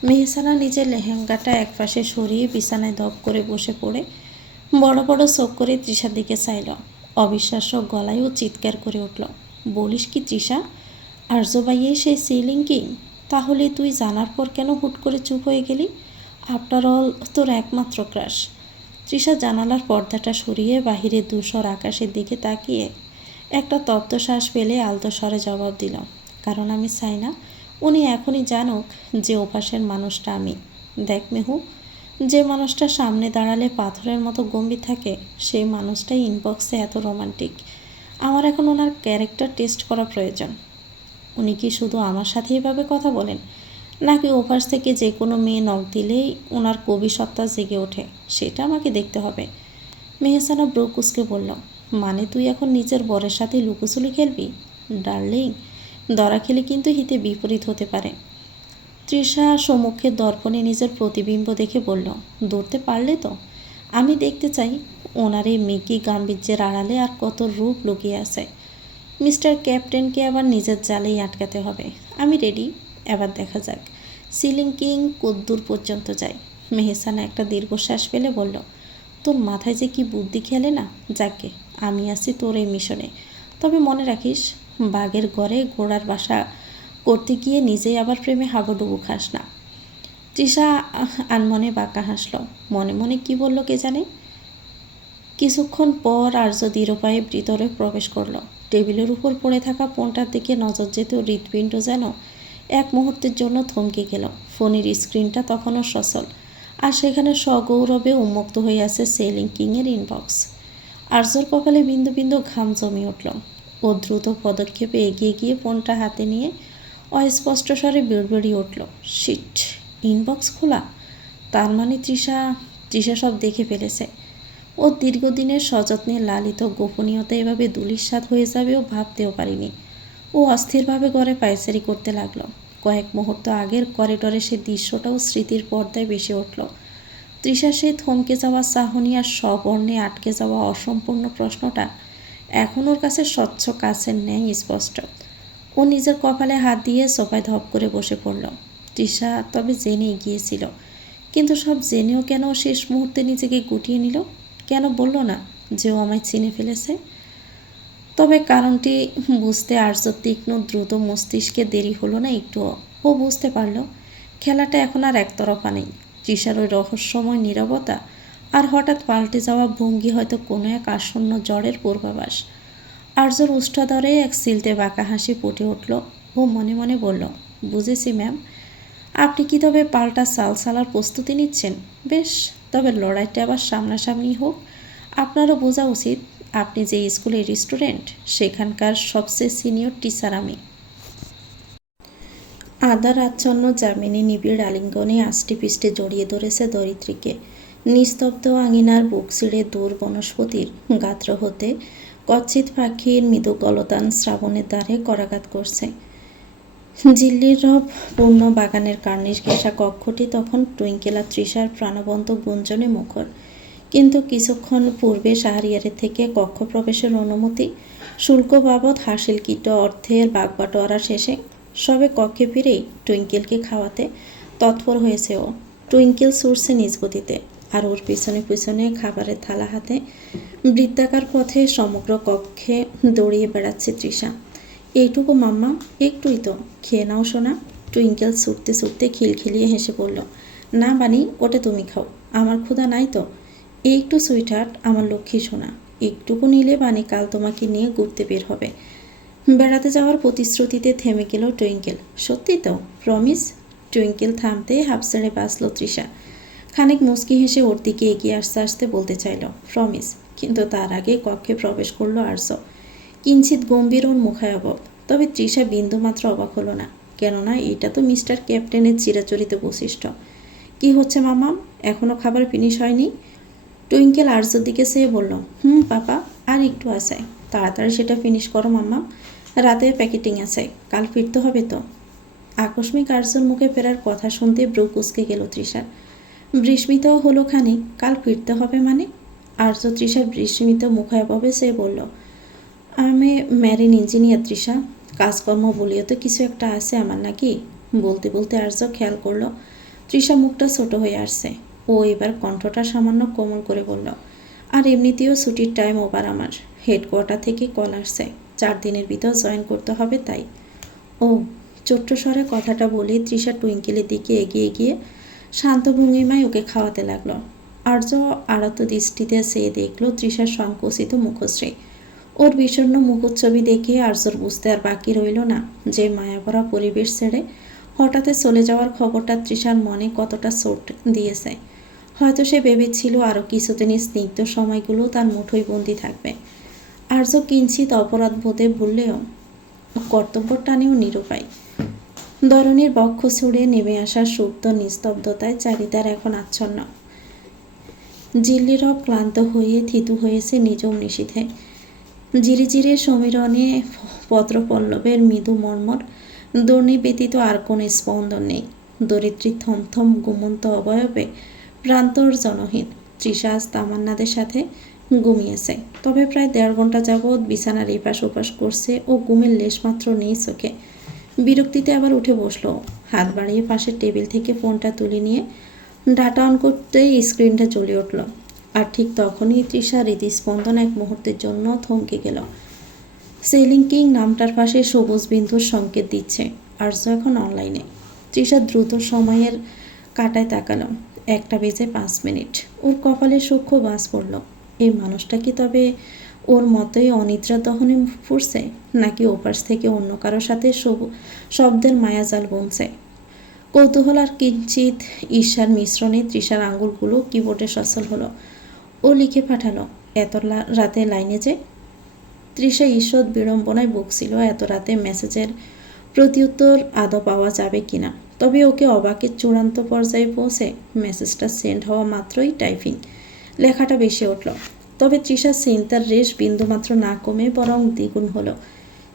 মেহসানা নিজের লেহেঙ্গাটা একপাশে সরিয়ে বিছানায় দপ করে বসে পড়ে বড় বড় চোখ করে তৃষার দিকে চাইল। অবিশ্বাস্য গলায়ও চিৎকার করে উঠল, বলিস কি তৃষা, আরজো ভাইয়ে সেই সিলিং কিং? তাহলে তুই জানার পর কেন হুট করে চুপ হয়ে গেলি? আফটার অল তোর একমাত্র ক্রাশ। তৃষা জানালার পর্দাটা সরিয়ে বাহিরে ধূসর আকাশের দিকে তাকিয়ে একটা তপ্ত শ্বাস ফেলে আলতো স্বরে জবাব দিল, কারণ আমি চাই না উনি এখনই জানুক যে ওপাশের মানুষটা আমি। দেখ মেহু, যে মানুষটা সামনে দাঁড়ালে পাথরের মতো গম্ভীর থাকে, সেই মানুষটাই ইনবক্সে এত রোমান্টিক। আমার এখন ওনার ক্যারেক্টার টেস্ট করা প্রয়োজন। উনি কি শুধু আমার সাথে এভাবে কথা বলেন, নাকি ওপাশ থেকে যে কোনো মেয়ে নখ দিলেই ওনার কবি সত্তা জেগে ওঠে, সেটা আমাকে দেখতে হবে। মেহসানা ব্রো কুঁচকে বলল, মানে তুই এখন নিজের বরের সাথে লুকোচুরি খেলবি? ডার্লিং, ধরা খেলে কিন্তু হিতে বিপরীত হতে পারে। তৃষা সম্মুখের দর্পণে নিজের প্রতিবিম্ব দেখে বলল, ধরতে পারলে তো? আমি দেখতে চাই ওনার এই মেকি গাম্ভীর্যের আড়ালে আর কত রূপ লুকিয়ে আছে। মিস্টার ক্যাপ্টেনকে আবার নিজের জালেই আটকাতে হবে। আমি রেডি, এবার দেখা যাক সিলিং কিং কদ্দূর পর্যন্ত যায়। মেহসানা একটা দীর্ঘশ্বাস ফেলে বলল, তোর মাথায় যে কি বুদ্ধি খেলে না। যাকে, আমি আছি তোর এই মিশনে। তবে মনে রাখিস, বাঘের ঘরে ঘোড়ার বাসা করতে গিয়ে নিজেই আবার প্রেমে হাবুডুবু খাস না। তৃষা আনমনে বাঁকা হাসল। মনে মনে কি বলল কে জানে। কিছুক্ষণ পর আর্য দৃঢ়পায়ে ভিতরে প্রবেশ করল। টেবিলের উপর পড়ে থাকা ফোনটার দিকে নজর যেত হৃৎপিণ্ড যেন এক মুহূর্তের জন্য থমকে গেল। ফোনের স্ক্রিনটা তখনও সচল, আর সেখানে সগৌরবে উন্মুক্ত হয়ে আছে সেলিং কিংয়ের ইনবক্স। আর্যর কপালে বিন্দু বিন্দু ঘাম জমে উঠল। ও দ্রুত পদক্ষেপে এগিয়ে গিয়ে ফোনটা হাতে নিয়ে অস্পষ্ট স্বরে বিড়বিড়িয়ে উঠল, শিট, ইনবক্স খোলা। তার মানে তৃষা সব দেখে ফেলেছে। ও দীর্ঘদিনের সযত্নে লালিত গোপনীয়তা এভাবে ধূলিসাৎ হয়ে যাবে ও ভাবতেও পারিনি। ও অস্থিরভাবে ঘরে পায়চারি করতে লাগলো। কয়েক মুহূর্ত আগের করিডরে সে দৃশ্যটাও স্মৃতির পর্দায় ভেসে উঠল। তৃষা সেই থমকে যাওয়া চাহনি আর স্ববর্ণে আটকে যাওয়া অসম্পূর্ণ প্রশ্নটা এখন ওর কাছে স্বচ্ছ কাছের ন্যায় স্পষ্ট। ও নিজের কপালে হাত দিয়ে সোফায় ধপ করে বসে পড়ল। তৃষা তবে জেনেই গিয়েছিল, কিন্তু সব জেনেও কেন শেষ মুহূর্তে নিজেকে গুটিয়ে নিল? কেন বলল না যে ও আমায় চিনে ফেলেছে? তবে কারণটি বুঝতে আর্য তীক্ষ্ণ দ্রুত মস্তিষ্কে দেরি হলো না একটুও। ও বুঝতে পারল খেলাটা এখন আর একতরফা নেই। তৃষার ওই রহস্যময় নীরবতা আর হঠাৎ পাল্টে যাওয়া ভঙ্গি হয়তো কোনো এক আসন্ন ঝড়ের পূর্বাভাস। আর্যর উষ্ঠাধরে এক সিলতে বাঁকা হাসি ফুটে উঠল। ও মনে মনে বলল, বুঝেছি ম্যাম, আপনি কি তবে পাল্টা সালসালার প্রস্তুতি নিচ্ছেন? বেশ, তবে লড়াইটা আবার সামনাসামনি হোক। আপনারও বোঝা উচিত, আপনি যে স্কুলের স্টুডেন্ট সেখানকার সবচেয়ে সিনিয়র টিচার আমি। আদার আচ্ছন্ন যামিনী নিবিড় আলিঙ্গনে আষ্টে পিষ্টে জড়িয়ে ধরেছে ধরিত্রীকে। নিস্তব্ধ আঙিনার বুক ছিঁড়ে দূর বনস্পতির গাত্র হতে কচ্ছিত পাখির মৃদু কলতান শ্রাবণের দ্বারে করাঘাত করছে। ঝিল্লির রব পূর্ণ বাগানের কার্নিশ ঘেঁষা কক্ষটি তখন টুইঙ্কেল আর তৃষার প্রাণবন্ত গুঞ্জনে মুখর। কিন্তু কিছুক্ষণ পূর্বে শাহরিয়ারের থেকে কক্ষ প্রবেশের অনুমতি, শুল্ক বাবদ হাসিলকৃত অর্থের বাগবাটোয়ারা শেষে সবে কক্ষে ফিরেই টুইঙ্কেলকে খাওয়াতে তৎপর হয়েছে ও। টুইঙ্কেল ছুটছে নিজ গতিতে, আর ওর পিছনে পিছনে খাবারের থালা হাতে বৃত্তাকার পথে সমগ্র কক্ষে দৌড়িয়ে বেড়াচ্ছে তৃষা। এইটুকু মাম্মা, একটুই তো, খেয়ে নাও শোনা। টুইঙ্কেল ছুটতে ছুটতে খিলখিলিয়ে হেসে বলল, না বানি, ওটা তুমি খাও, আমার ক্ষুধা নাই তো। একটু সুইটহার্ট, আমার লক্ষ্মী শোনা, একটুকু নিলে বানি কাল তোমাকে নিয়ে ঘুরতে বের হবে। বেড়াতে যাওয়ার প্রতিশ্রুতিতে থেমে গেল টুইঙ্কেল। সত্যি তো, প্রমিস? টুইঙ্কেল থামতে হাফ ছেড়ে বাঁচল তৃষা। খানিক মুচকি হেসে ওর দিকে এগিয়ে আসতে আসতে বলতে চাইল, প্রমিস, কিন্তু তার আগে কক্ষে প্রবেশ করল আর্য। কিঞ্চিত গম্ভীর ওর মুখায়বব। তবে তৃষা বিন্দুমাত্র অবাক হলো না, কেননা এটা তো মিস্টার ক্যাপ্টেনের চিরাচরিত বৈশিষ্ট্য। কি হচ্ছে মামাম, এখনও খাবার ফিনিশ হয়নি? টুইঙ্কেল আর্যর দিকে চেয়ে বলল, পাপা, আর একটু আছে, তাড়াতাড়ি সেটা ফিনিশ করো মাম্মা, রাতে প্যাকেটিং আছে, কাল ফিরতে হবে তো। আকস্মিক আর্যর মুখে ফেরার কথা শুনতে ব্রু কুঁচকে গেল তৃষার। বিস্মিতও হলো খানিক। কাল ফিরতে হবে মানে? আর্য তৃষার বিস্মিত মুখায়ভাবে সে বলল, আমি ম্যারিন ইঞ্জিনিয়ার তৃষা, কাজকর্ম বলিও তো কিছু একটা আছে আমার নাকি? বলতে বলতে আর্য খেয়াল করলো তৃষা মুখটা ছোট হয়ে আসছে। ও এবার কণ্ঠটা সামান্য কোমল করে বলল, আর এমনিতেও ছুটির টাইম ওভার আমার, হেডকোয়ার্টার থেকে কল আসছে, 4 দিনের ভিতর জয়েন করতে হবে তাই। ও, ছোট্ট স্বরে কথাটা বলে তৃষা টুইঙ্কেলের দিকে এগিয়ে গিয়ে শান্ত ভঙ্গিমায় ওকে খাওয়াতে লাগলো। আর্য আড়ত দৃষ্টিতে চেয়ে দেখল তৃষার সংকুচিত মুখশ্রী। ওর বিষণ্ণ মুখচ্ছবি দেখে আর্যর বুঝতে আর বাকি রইল না যে মায়াভরা পরিবেশ ছেড়ে হঠাৎ চলে যাওয়ার খবরটা তৃষার মনে কতটা চোট দিয়েছে। হয়তো সে ভেবেছিল আরও কিছুদিন স্নিগ্ধ সময়গুলো তার মুঠোয় বন্দি থাকবে। আর্য কিঞ্চিত অপরাধ বোধে ভুললেও কর্তব্যের টানেও নিরুপায়। ধরনীর বক্ষ ছুঁড়ে নেমে আসা সুপ্ত নিস্তব্ধতায় চারিদার এখন আচ্ছন্ন। জিল্লিরব ক্লান্ত হয়ে থিতু হয়েছে নিজম নিশীথে। জিরিজিরে সমীরণে পত্রপল্লবের মৃদু মর্মর। দর্নি ব্যতীত আর কোনো স্পন্দন নেই। দরিদ্রী থমথম ঘুমন্ত অবয়বে প্রান্তর জনহীন। তৃষা আজ তামান্নাদের সাথে ঘুমিয়েছে, তবে প্রায় 1.5 ঘন্টা যাবৎ বিছানার এপাশ ওপাশ করছে ও ঘুমের লেশমাত্র নেই চোখে। বিরক্তিতে আবার উঠে বসলো। হাত বাড়িয়ে পাশের টেবিল থেকে ফোনটা তুলে নিয়ে ডাটা অন করতেই স্ক্রিনটা জ্বলে উঠল। আর ঠিক তখনই তৃষার হৃদস্পন্দন এক মুহূর্তের জন্য থমকে গেল। সেলিং কিং নামটার পাশে সবুজ বিন্দুর সংকেত দিচ্ছে। আর্য এখন অনলাইনে। তৃষা দ্রুত সময়ের কাটায় তাকালো। 1:05। ওর কপালে সূক্ষ্ম বাজ পড়ল। এই মানুষটা কি তবে ওর মতোই অনিদ্রা দহনে ফুরছে, নাকি ওপাশ থেকে অন্য কারোর সাথে শব্দের মায়াজাল বুনছে? কৌতূহল আর কিঞ্চিত ঈর্ষার মিশ্রণে তৃষার আঙুলগুলো কিবোর্ডে সচল হলো। ও লিখে পাঠালো, এত রাতে লাইনে যে। তৃষা ঈষৎ বিড়ম্বনায় বকছিল এত রাতে মেসেজের প্রত্যুত্তর আদৌ পাওয়া যাবে কিনা। তবে ওকে অবাকের চূড়ান্ত পর্যায়ে পৌঁছে মেসেজটা সেন্ড হওয়া মাত্রই টাইপিং লেখাটা বেশি উঠল। তবে তৃষার চিন্তার রেশ বিন্দুমাত্র না কমে বরং দ্বিগুণ হলো।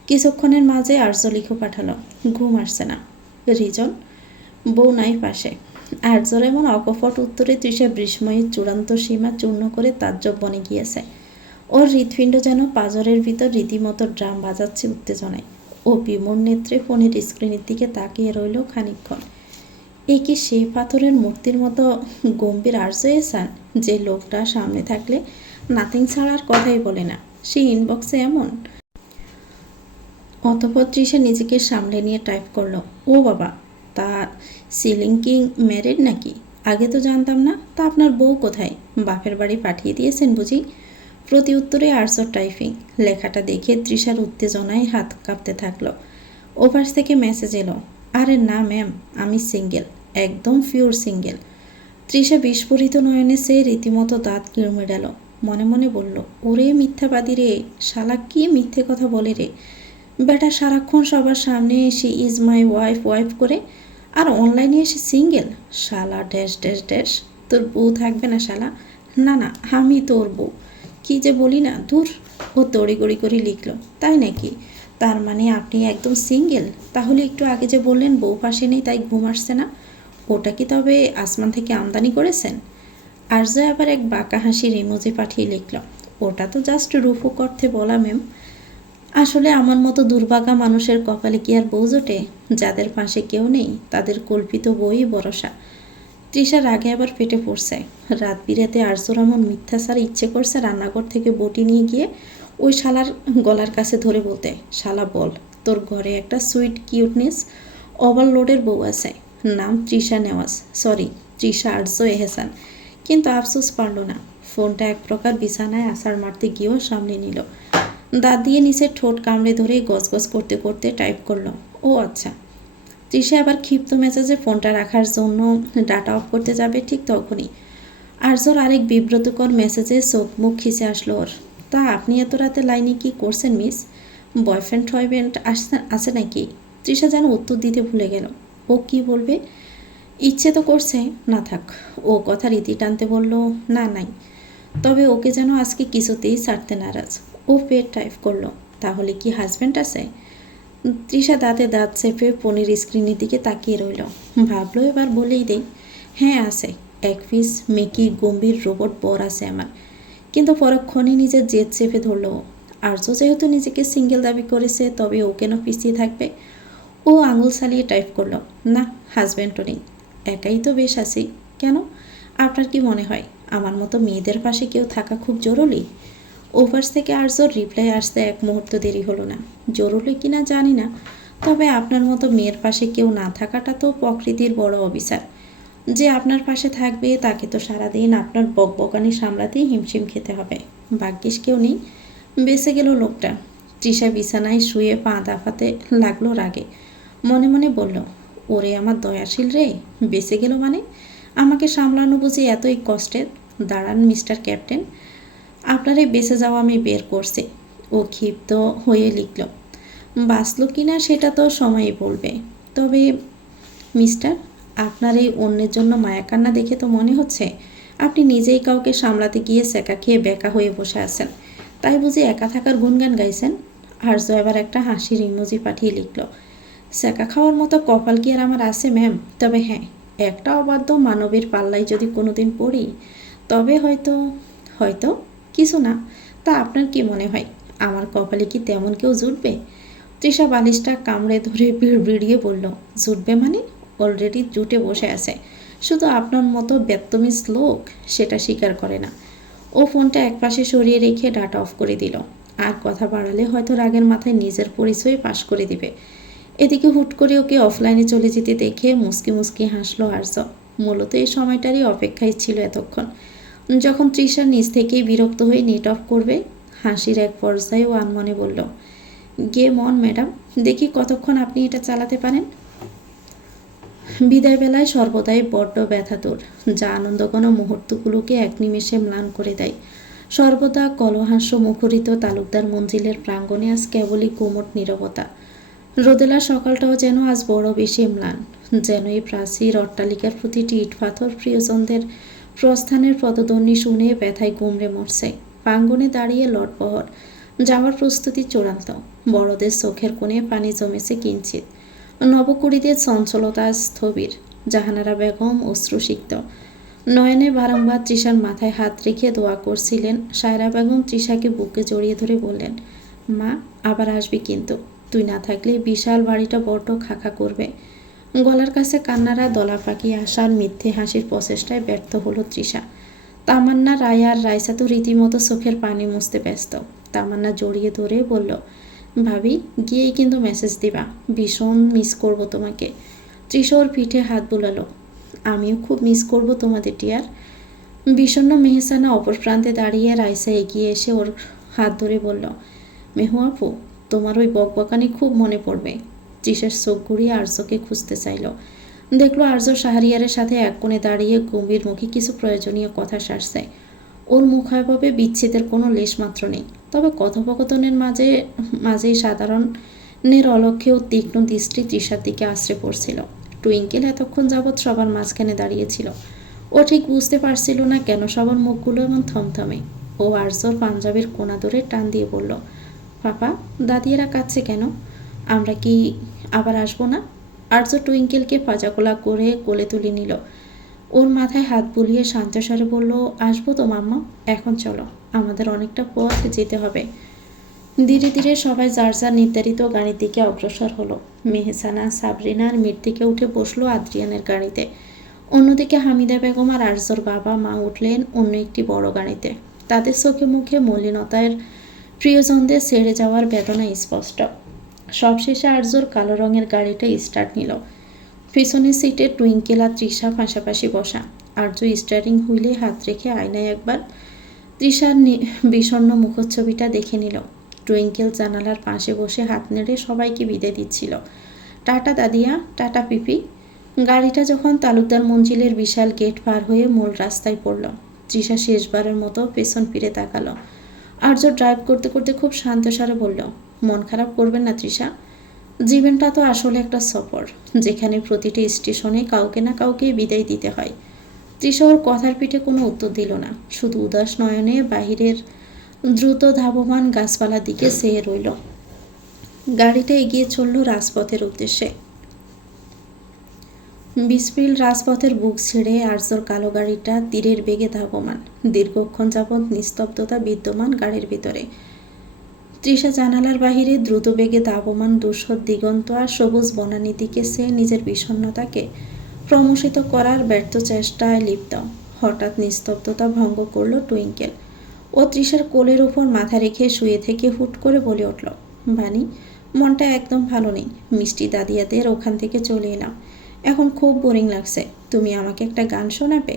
কিছুক্ষণের মাঝে আর্য লিখে পাঠালো, ঘুম আসছে না। রিজন? বউ নাই পাশে। আর্যর এমন অকপট উত্তরে তৃষা বিস্ময়ের চূড়ান্ত সীমা চূর্ণ করে তাজ্জব বনে গিয়েছে। ওর হৃৎপিণ্ড যেন পাঁজরের ভিতর রীতিমতো ড্রাম বাজাচ্ছে উত্তেজনায়। ও বিমূঢ় নেত্রে ফোনের স্ক্রিনের দিকে তাকিয়ে রইল খানিকক্ষণ। এ কি সেই পাথরের মূর্তির মতো গম্ভীর আর্য এসান, যে লোকটা সামনে থাকলে নাথিং ছাড়ার কথাই বলে না, সেই ইনবক্সে এমন? অতঃপর তৃষা নিজেকে সামলে নিয়ে টাইপ করলো, ও বাবা, তা সিলিং কিং ম্যারিড নাকি? আগে তো জানতাম না। তা আপনার বউ কোথায়? বাপের বাড়ি পাঠিয়ে দিয়েছেন বুঝি? প্রতি উত্তরে আর্য টাইপিং লেখাটা দেখে তৃষার উত্তেজনায় হাত কাঁপতে থাকলো। ওপাশ থেকে মেসেজ এলো, আরে না ম্যাম, আমি সিঙ্গেল, একদম পিওর সিঙ্গেল। তৃষা বিস্ফোরিত নয়নে সে রীতিমতো দাঁত কিড় মেডালো। মনে মনে বলল, ওরে মিথ্যাবাদী রে, শালা কি মিথ্যে কথা বলে রে। বেটা সারাক্ষণ সবার সামনে এসে ইজ মাই ওয়াইফ ওয়াইফ করে, আর অনলাইনে এসে সিঙ্গেল। শালা ড্যাশ ড্যাশ ড্যাশ, তোর বউ থাকবে না শালা? না না, আমি তোর বউ। কি যে বলি না, দূর। ও তড়িগড়ি করে লিখল, তাই নাকি? তার মানে আপনি একদম সিঙ্গেল? তাহলে একটু আগে যে বললেন বউ পাশে নেই তাই ঘুম আসছে না, ওটা কি তবে আসমান থেকে আমদানি করেছেন? আর্য আবার এক বাঁকা হাসির ইমোজি পাঠিয়ে লিখল, ওটা তো জাস্ট রূপক অর্থে বলা ম্যাম। আসলে আমার মতো দুর্ভাগা মানুষের কপালে কি আর বউ জোটে? যাদের পাশে কেউ নেই তাদের কল্পিত বই ভরসা। তৃষার আগে আবার পেটে পড়ছে। রাত বিরেতে আর্যর এমন মিথ্যাচার ইচ্ছে করছে রান্নাঘর থেকে বটি নিয়ে গিয়ে ওই শালার গলার কাছে ধরে বলতে, শালা বল, তোর ঘরে একটা সুইট কিউটনেস ওভারলোডের বউ আছে, নাম তৃষা নেওয়াজ, সরি তৃষা আর্য এহসান। কিন্তু আফসোস পারল না। ফোনটা এক প্রকার বিছানায় আছাড় মারতে গিয়েও সামনে নিল। দাঁত দিয়ে নিচে ঠোঁট কামড়ে ধরে গজগজ করতে করতে টাইপ করলো, ও আচ্ছা। তৃষা আবার ক্ষিপ্ত মেজাজে ফোনটা রাখার জন্য ডাটা অফ করতে যাবে, ঠিক তখনই আর্যর আরেক বিব্রতকর মেসেজে চোখ মুখ খিচে আসলো ওর। তা আপনি এত রাতে লাইনে কি করছেন মিস? বয়ফ্রেন্ড টয়ফ্রেন্ড আছে নাকি? তৃষা যেন উত্তর দিতে ভুলে গেল। ও কি বলবে? ইচ্ছে তো করছে, না থাক। ও কথা রীতি টানতে বলল, না নাই। তবে ওকে যেন আজকে কিছুতেই ছাড়তে নারাজ। ও ফের টাইপ করলো, তাহলে কি হাজব্যান্ড আছে? তৃষা দাঁতে দাঁত চেপে ফোনের স্ক্রিনের দিকে তাকিয়ে রইল। ভাবলো এবার বলেই দেই, হ্যাঁ আছে, এক পিস মেকি গম্ভীর রোবট বর আছে আমার। কিন্তু পরক্ষণে নিজের জেদ চেপে ধরল। আর্য যেহেতু নিজেকে সিঙ্গেল দাবি করেছে, তবে ও কেন পিছিয়ে থাকবে? ও আঙুল চালিয়ে টাইপ করলো, না হাজব্যান্ডও নেই, একাই তো বেশ আছি। কেন, আপনার কি মনে হয় আমার মতো মেয়েদের পাশে কেউ থাকা খুব জরুরি? ওভার্স থেকে আর্যর রিপ্লাই আসতে এক মুহূর্ত দেরি হলো না। জরুরি কিনা জানি না, তবে আপনার মতো মেয়ের পাশে কেউ না থাকাটা তো প্রকৃতির বড় অবিচার। যে আপনার পাশে থাকবে তাকে তো সারাদিন আপনার বকবকানি সামলাতেই হিমশিম খেতে হবে। ভাগ্যিস কেউ নেই, বেঁচে গেল লোকটা। তৃষা বিছানায় শুয়ে পা দাফাতে লাগলো রাগে। মনে মনে বলল, ওরে আমার দয়াশীল রে, বেঁচে গেল মানে? আমাকে সামলানো বুঝি এতই কষ্টের? দাঁড়ান মিস্টার ক্যাপ্টেন, আপনারে বেঁচে যাওয়া আমি বের করছি। ও ক্ষিপ্ত হয়ে লিখল, বাঁচল কিনা সেটা তো সময়ই বলবে। তবে মিস্টার, আপনার এই অন্যের জন্য মায়াকান্না দেখে তো মনে হচ্ছে আপনি নিজেই কাউকে সামলাতে গিয়ে সেকা খেয়ে বেকা হয়ে বসে আছেন। তাই বুঝি একা থাকার গুণগান গাইছেন? আর্য এবার একটা হাসির ইমোজি পাঠিয়ে লিখল, সেকা খাওয়ার মতো কপাল কি আর আমার আছে ম্যাম? তবে হ্যাঁ, একটা অবাধ্য মানবীর পাল্লায় যদি কোনোদিন পড়ি তবে হয়তো হয়তো কিছু না। তা আপনার কি মনে হয় আমার কপালে কি তেমন কেউ জুটবে? তৃষা বালিশটা কামড়ে ধরে বিড়বিড়িয়ে বলল, জুটবে মানে? অলরেডি জুটে বসে আছে, শুধু আপনার মতো বেত্তমিজ লোক সেটা স্বীকার করে না। ও ফোনটা একপাশে সরিয়ে রেখে ডাটা অফ করে দিল। আর কথা বাড়ালে হয়তো রাগের মাথায় নিজের পরিচয় পাশ করে দিবে। এদিকে হুট করে ওকে অফলাইনে চলে যেতে দেখে মুসকি মুসকি হাসলো আর্য। মূলত এই সময়টারই অপেক্ষায় ছিল এতক্ষণ, যখন তৃষা নিজ থেকেই বিরক্ত হয়ে নেট অফ করবে। হাসির এক পর্যায়ে ও আনমনে বলল, গেম অন ম্যাডাম, দেখি কতক্ষণ আপনি এটা চালাতে পারেন। বিদায় বেলায় সর্বদাই বড্ড ব্যথাতুর, যা আনন্দঘন মুহূর্তগুলোকে এক নিমেষে ম্লান করে দেয়। সর্বদা কলহাস্য মুখরিত তালুকদার মঞ্জিলের প্রাঙ্গণে আজ কেবলই কোমট নীরবতা। রোদেলা সকালটাও যেন আজ বড় বেশি ম্লান, যেন এই প্রাচীর অট্টালিকার প্রতিটি ইট পাথর প্রিয়জনদের প্রস্থানের পদধ্বনি শুনে ব্যথায় গুমড়ে মরছে। প্রাঙ্গণে দাঁড়িয়ে লটবহর, যাওয়ার প্রস্তুতি চূড়ান্ত। বড়দের চোখের কোণে পানি জমেছে কিঞ্চিত, নবকুড়িদের চঞ্চলতা স্থবির। জাহানারা বেগম অশ্রুসিক্ত নয়নে বারংবার তৃষার মাথায় হাত রেখে দোয়া করছিলেন। সায়রা বেগম তৃষাকে বুকে জড়িয়ে ধরে বললেন, মা, আবার আসবি কিন্তু। তুই না থাকলে বিশাল বাড়িটা বড্ড খাখা করবে। গলার কাছে কান্নারা দলা পাকিয়ে আসার মিথ্যে হাসির প্রচেষ্টায় ব্যর্থ হলো তৃষা। তামান্না, রায় আর রাইসা তো রীতিমতো চোখের পানি মুছতে ব্যস্ত। তামান্না জড়িয়ে ধরে বলল, ভাবি, গিয়েই কিন্তু মেসেজ দিবা, ভীষণ মিস করব তোমাকে। তৃষা ওর পিঠে হাত বুলালো, আমিও খুব মিস করব তোমাদের টিয়ার। বিষণ্ণ মেহসানা অপর প্রান্তে দাঁড়িয়ে রাইসা এগিয়ে এসে ওর হাত ধরে বলল, মেহু আপু, তোমার ওই বকবকানি খুব মনে পড়বে। তৃষার চোখ ঘুরিয়ে আর্যকে খুঁজতে চাইল। দেখলো আর্য শাহরিয়ারের সাথে এক কোণে দাঁড়িয়ে গম্ভীর মুখে কিছু প্রয়োজনীয় কথা সারছে। ওর মুখাভাবে বিচ্ছেদের কোনো লেশমাত্র নেই, তবে কথোপকথনের মাঝেই সাধারণের অলক্ষ্যেও তীক্ষ্ণ দৃষ্টি তৃষার দিকে আশ্রে পড়ছিল। টুইঙ্কেল এতক্ষণ যাবৎ সবার মাঝখানে দাঁড়িয়েছিল। ও ঠিক বুঝতে পারছিল না কেন সবার মুখগুলো এমন থমথমে। ও আর্যর পাঞ্জাবির কোনা ধরে টান দিয়ে বলল, পাপা, দাদিয়েরা কাঁদছে কেন? আমরা কি আবার আসবো না? আর্য টুইঙ্কেলকে পাজাকোলা করে কোলে তুলে নিল। ওর মাথায় হাত বুলিয়ে শান্তস্বরে বলল, আসবো তো মাম্মা, এখন চলো, আমাদের অনেকটা পথ যেতে হবে। ধীরে ধীরে সবাই যার যার নির্ধারিত গাড়ির দিকে অগ্রসর হলো। মেহসানা, সাবরিনা আর মির থেকে উঠে বসলো আদ্রিয়ানের গাড়িতে। অন্যদিকে হামিদা বেগম আর আর্যর বাবা মা উঠলেন অন্য একটি বড় গাড়িতে। তাদের চোখে মুখে মলিনতার, প্রিয়জনদের ছেড়ে যাওয়ার বেদনা স্পষ্ট। সবশেষে আর্যর কালো রঙের গাড়িটা স্টার্ট নিল। পিছনের সিটে টুইঙ্কেল আর তৃষা পাশাপাশি বসা। আর্য স্টারিং হুইলে হাত রেখে আয়নায় একবার তৃষার বিষণ্ণ মুখচ্ছবিটা দেখে নিল। টুইঙ্কেল জানালার পাশে বসে হাত নেড়ে সবাইকে বিদায় দিচ্ছিল। টাটা দাদিয়া, টাটা পিপি। গাড়িটা যখন তালুকদার মঞ্জিলের বিশাল গেট পার হয়ে মূল রাস্তায় পড়ল, তৃষা শেষবারের মতো পেছন ফিরে তাকালো। আর্য ড্রাইভ করতে করতে খুব শান্ত স্বরে বলল, মন খারাপ করবেন না তৃষা, জীবনটা তো আসলে একটা সফর, যেখানে প্রতিটি স্টেশনে কাউকে না কাউকে বিদায় দিতে হয়। তৃষা ওর কথার পিঠে কোনো উত্তর দিল না, শুধু উদাস নয়নে বাহিরের দ্রুত ধাবমান গাছপালার দিকে চেয়ে রইল। গাড়িটা এগিয়ে চলল রাজপথের উদ্দেশ্যে। বিস্পিল রাজপথের বুক ছেড়ে আর্যর কালো গাড়িটা তীরের বেগে ধাবমান। দীর্ঘক্ষণ যাবৎ নিস্তব্ধতা বিদ্যমান গাড়ির ভিতরে। তৃষা জানালার বাহিরে দ্রুত বেগে ধাবমান ধূসর দিগন্ত আর সবুজ বনানীর দিকে সে নিজের বিষণ্ণতাকে প্রমোষিত করার ব্যর্থ চেষ্টায় লিপ্ত। হঠাৎ নিস্তব্ধতা ভঙ্গ করল টুইঙ্কেল। ও তৃষার কোলের উপর মাথা রেখে শুয়ে থেকে হুট করে বলে উঠল, বানি, মনটা একদম ভালো নেই। মিষ্টি দাদিয়াদের ওখান থেকে চলে এলাম, এখন খুব বোরিং লাগছে। তুমি আমাকে একটা গান শোনাবে?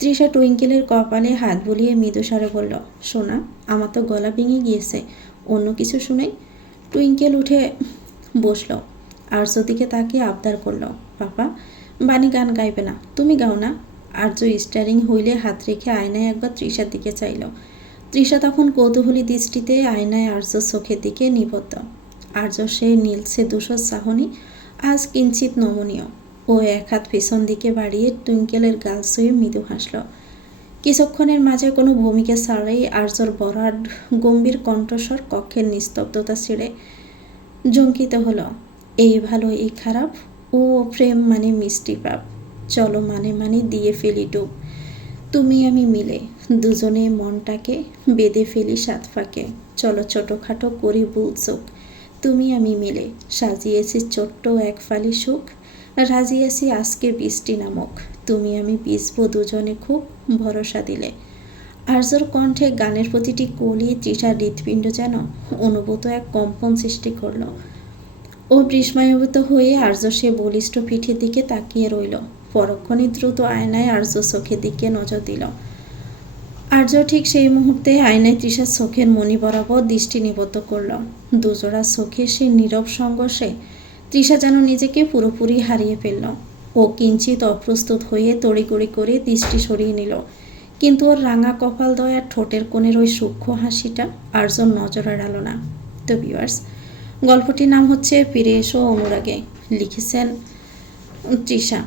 তৃষা টুইঙ্কেলের কপালে হাত বুলিয়ে মৃদুস্বরে বলল, শোনা, আমার তো গলা ভেঙে গিয়েছে, অন্য কিছু শুনেই। টুইঙ্কেল উঠে বসল, আর্য দিকে তাকিয়ে আবদার করল, পাপা, বানি গান গাইবে না, তুমি গাও না। আর্য স্টারিং হুইলে হাত রেখে আয়নায় একবার তৃষার দিকে চাইল। তৃষা তখন কৌতূহলী দৃষ্টিতে আয়নায় আর্যর চোখের দিকে নিবদ্ধ। আর্য সে নীলছে ধূসর চাহনি আজ কিঞ্চিত নমনীয়। ও এক হাত পেছন দিকে বাড়িয়ে টুইঙ্কেলের গাল ছুঁয়ে মৃদু হাসল। কিছুক্ষণের মাঝে কোনো ভূমিকা ছাড়াই আর্যর বরাড গম্ভীর কণ্ঠস্বর কক্ষের নিস্তব্ধতা ছেড়ে জঙ্কিত হলো। এই ভালো এই খারাপ, ও প্রেম মানে মিষ্টি পাপ, চলো মানে মানে দিয়ে ফেলি ডুব, তুমি আমি মিলে দুজনে মনটাকে বেঁধে ফেলি সাত ফাঁকে, চলো ছোটোখাটো করি ভুল চোখ, তুমি আমি মিলে সাজিয়েছি ছোট্ট এক ফালি সুখ, রাজিয়েছি আজকে বৃষ্টি নামক, তুমি আমি ভিজবো দুজনে খুব ভরসা দিলে। আর্যর কণ্ঠে গানের প্রতিটি কলি তৃষার হৃৎপিণ্ড যেন অনুভূত এক কম্পন সৃষ্টি করল। ও বিস্ময়ান্বিত হয়ে আর্য সে বলিষ্ঠ পিঠের দিকে তাকিয়ে রইল। পরক্ষণে দ্রুত আয়নায় আর্য চোখের দিকে নজর দিল। আর্য ঠিক সেই মুহূর্তে আয়নায় তৃষার চোখের মণি বরাবর দৃষ্টি নিবদ্ধ করল। দুজোড়া চোখে সে নীরব সংঘর্ষে তৃষা যেন নিজেকে পুরোপুরি হারিয়ে ফেলল। ও কিঞ্চিত অপ্রস্তুত হয়ে তড়িঘড়ি করে দৃষ্টি সরিয়ে নিল, কিন্তু ওর রাঙা কপাল দয়ার ঠোঁটের কোণের ওই সূক্ষ্ম হাসিটা আর্যর নজর এড়ালো না। তো ভিউয়ার্স, গল্পটির নাম হচ্ছে ফিরে এসো অনুরাগে, লিখেছেন তৃষা।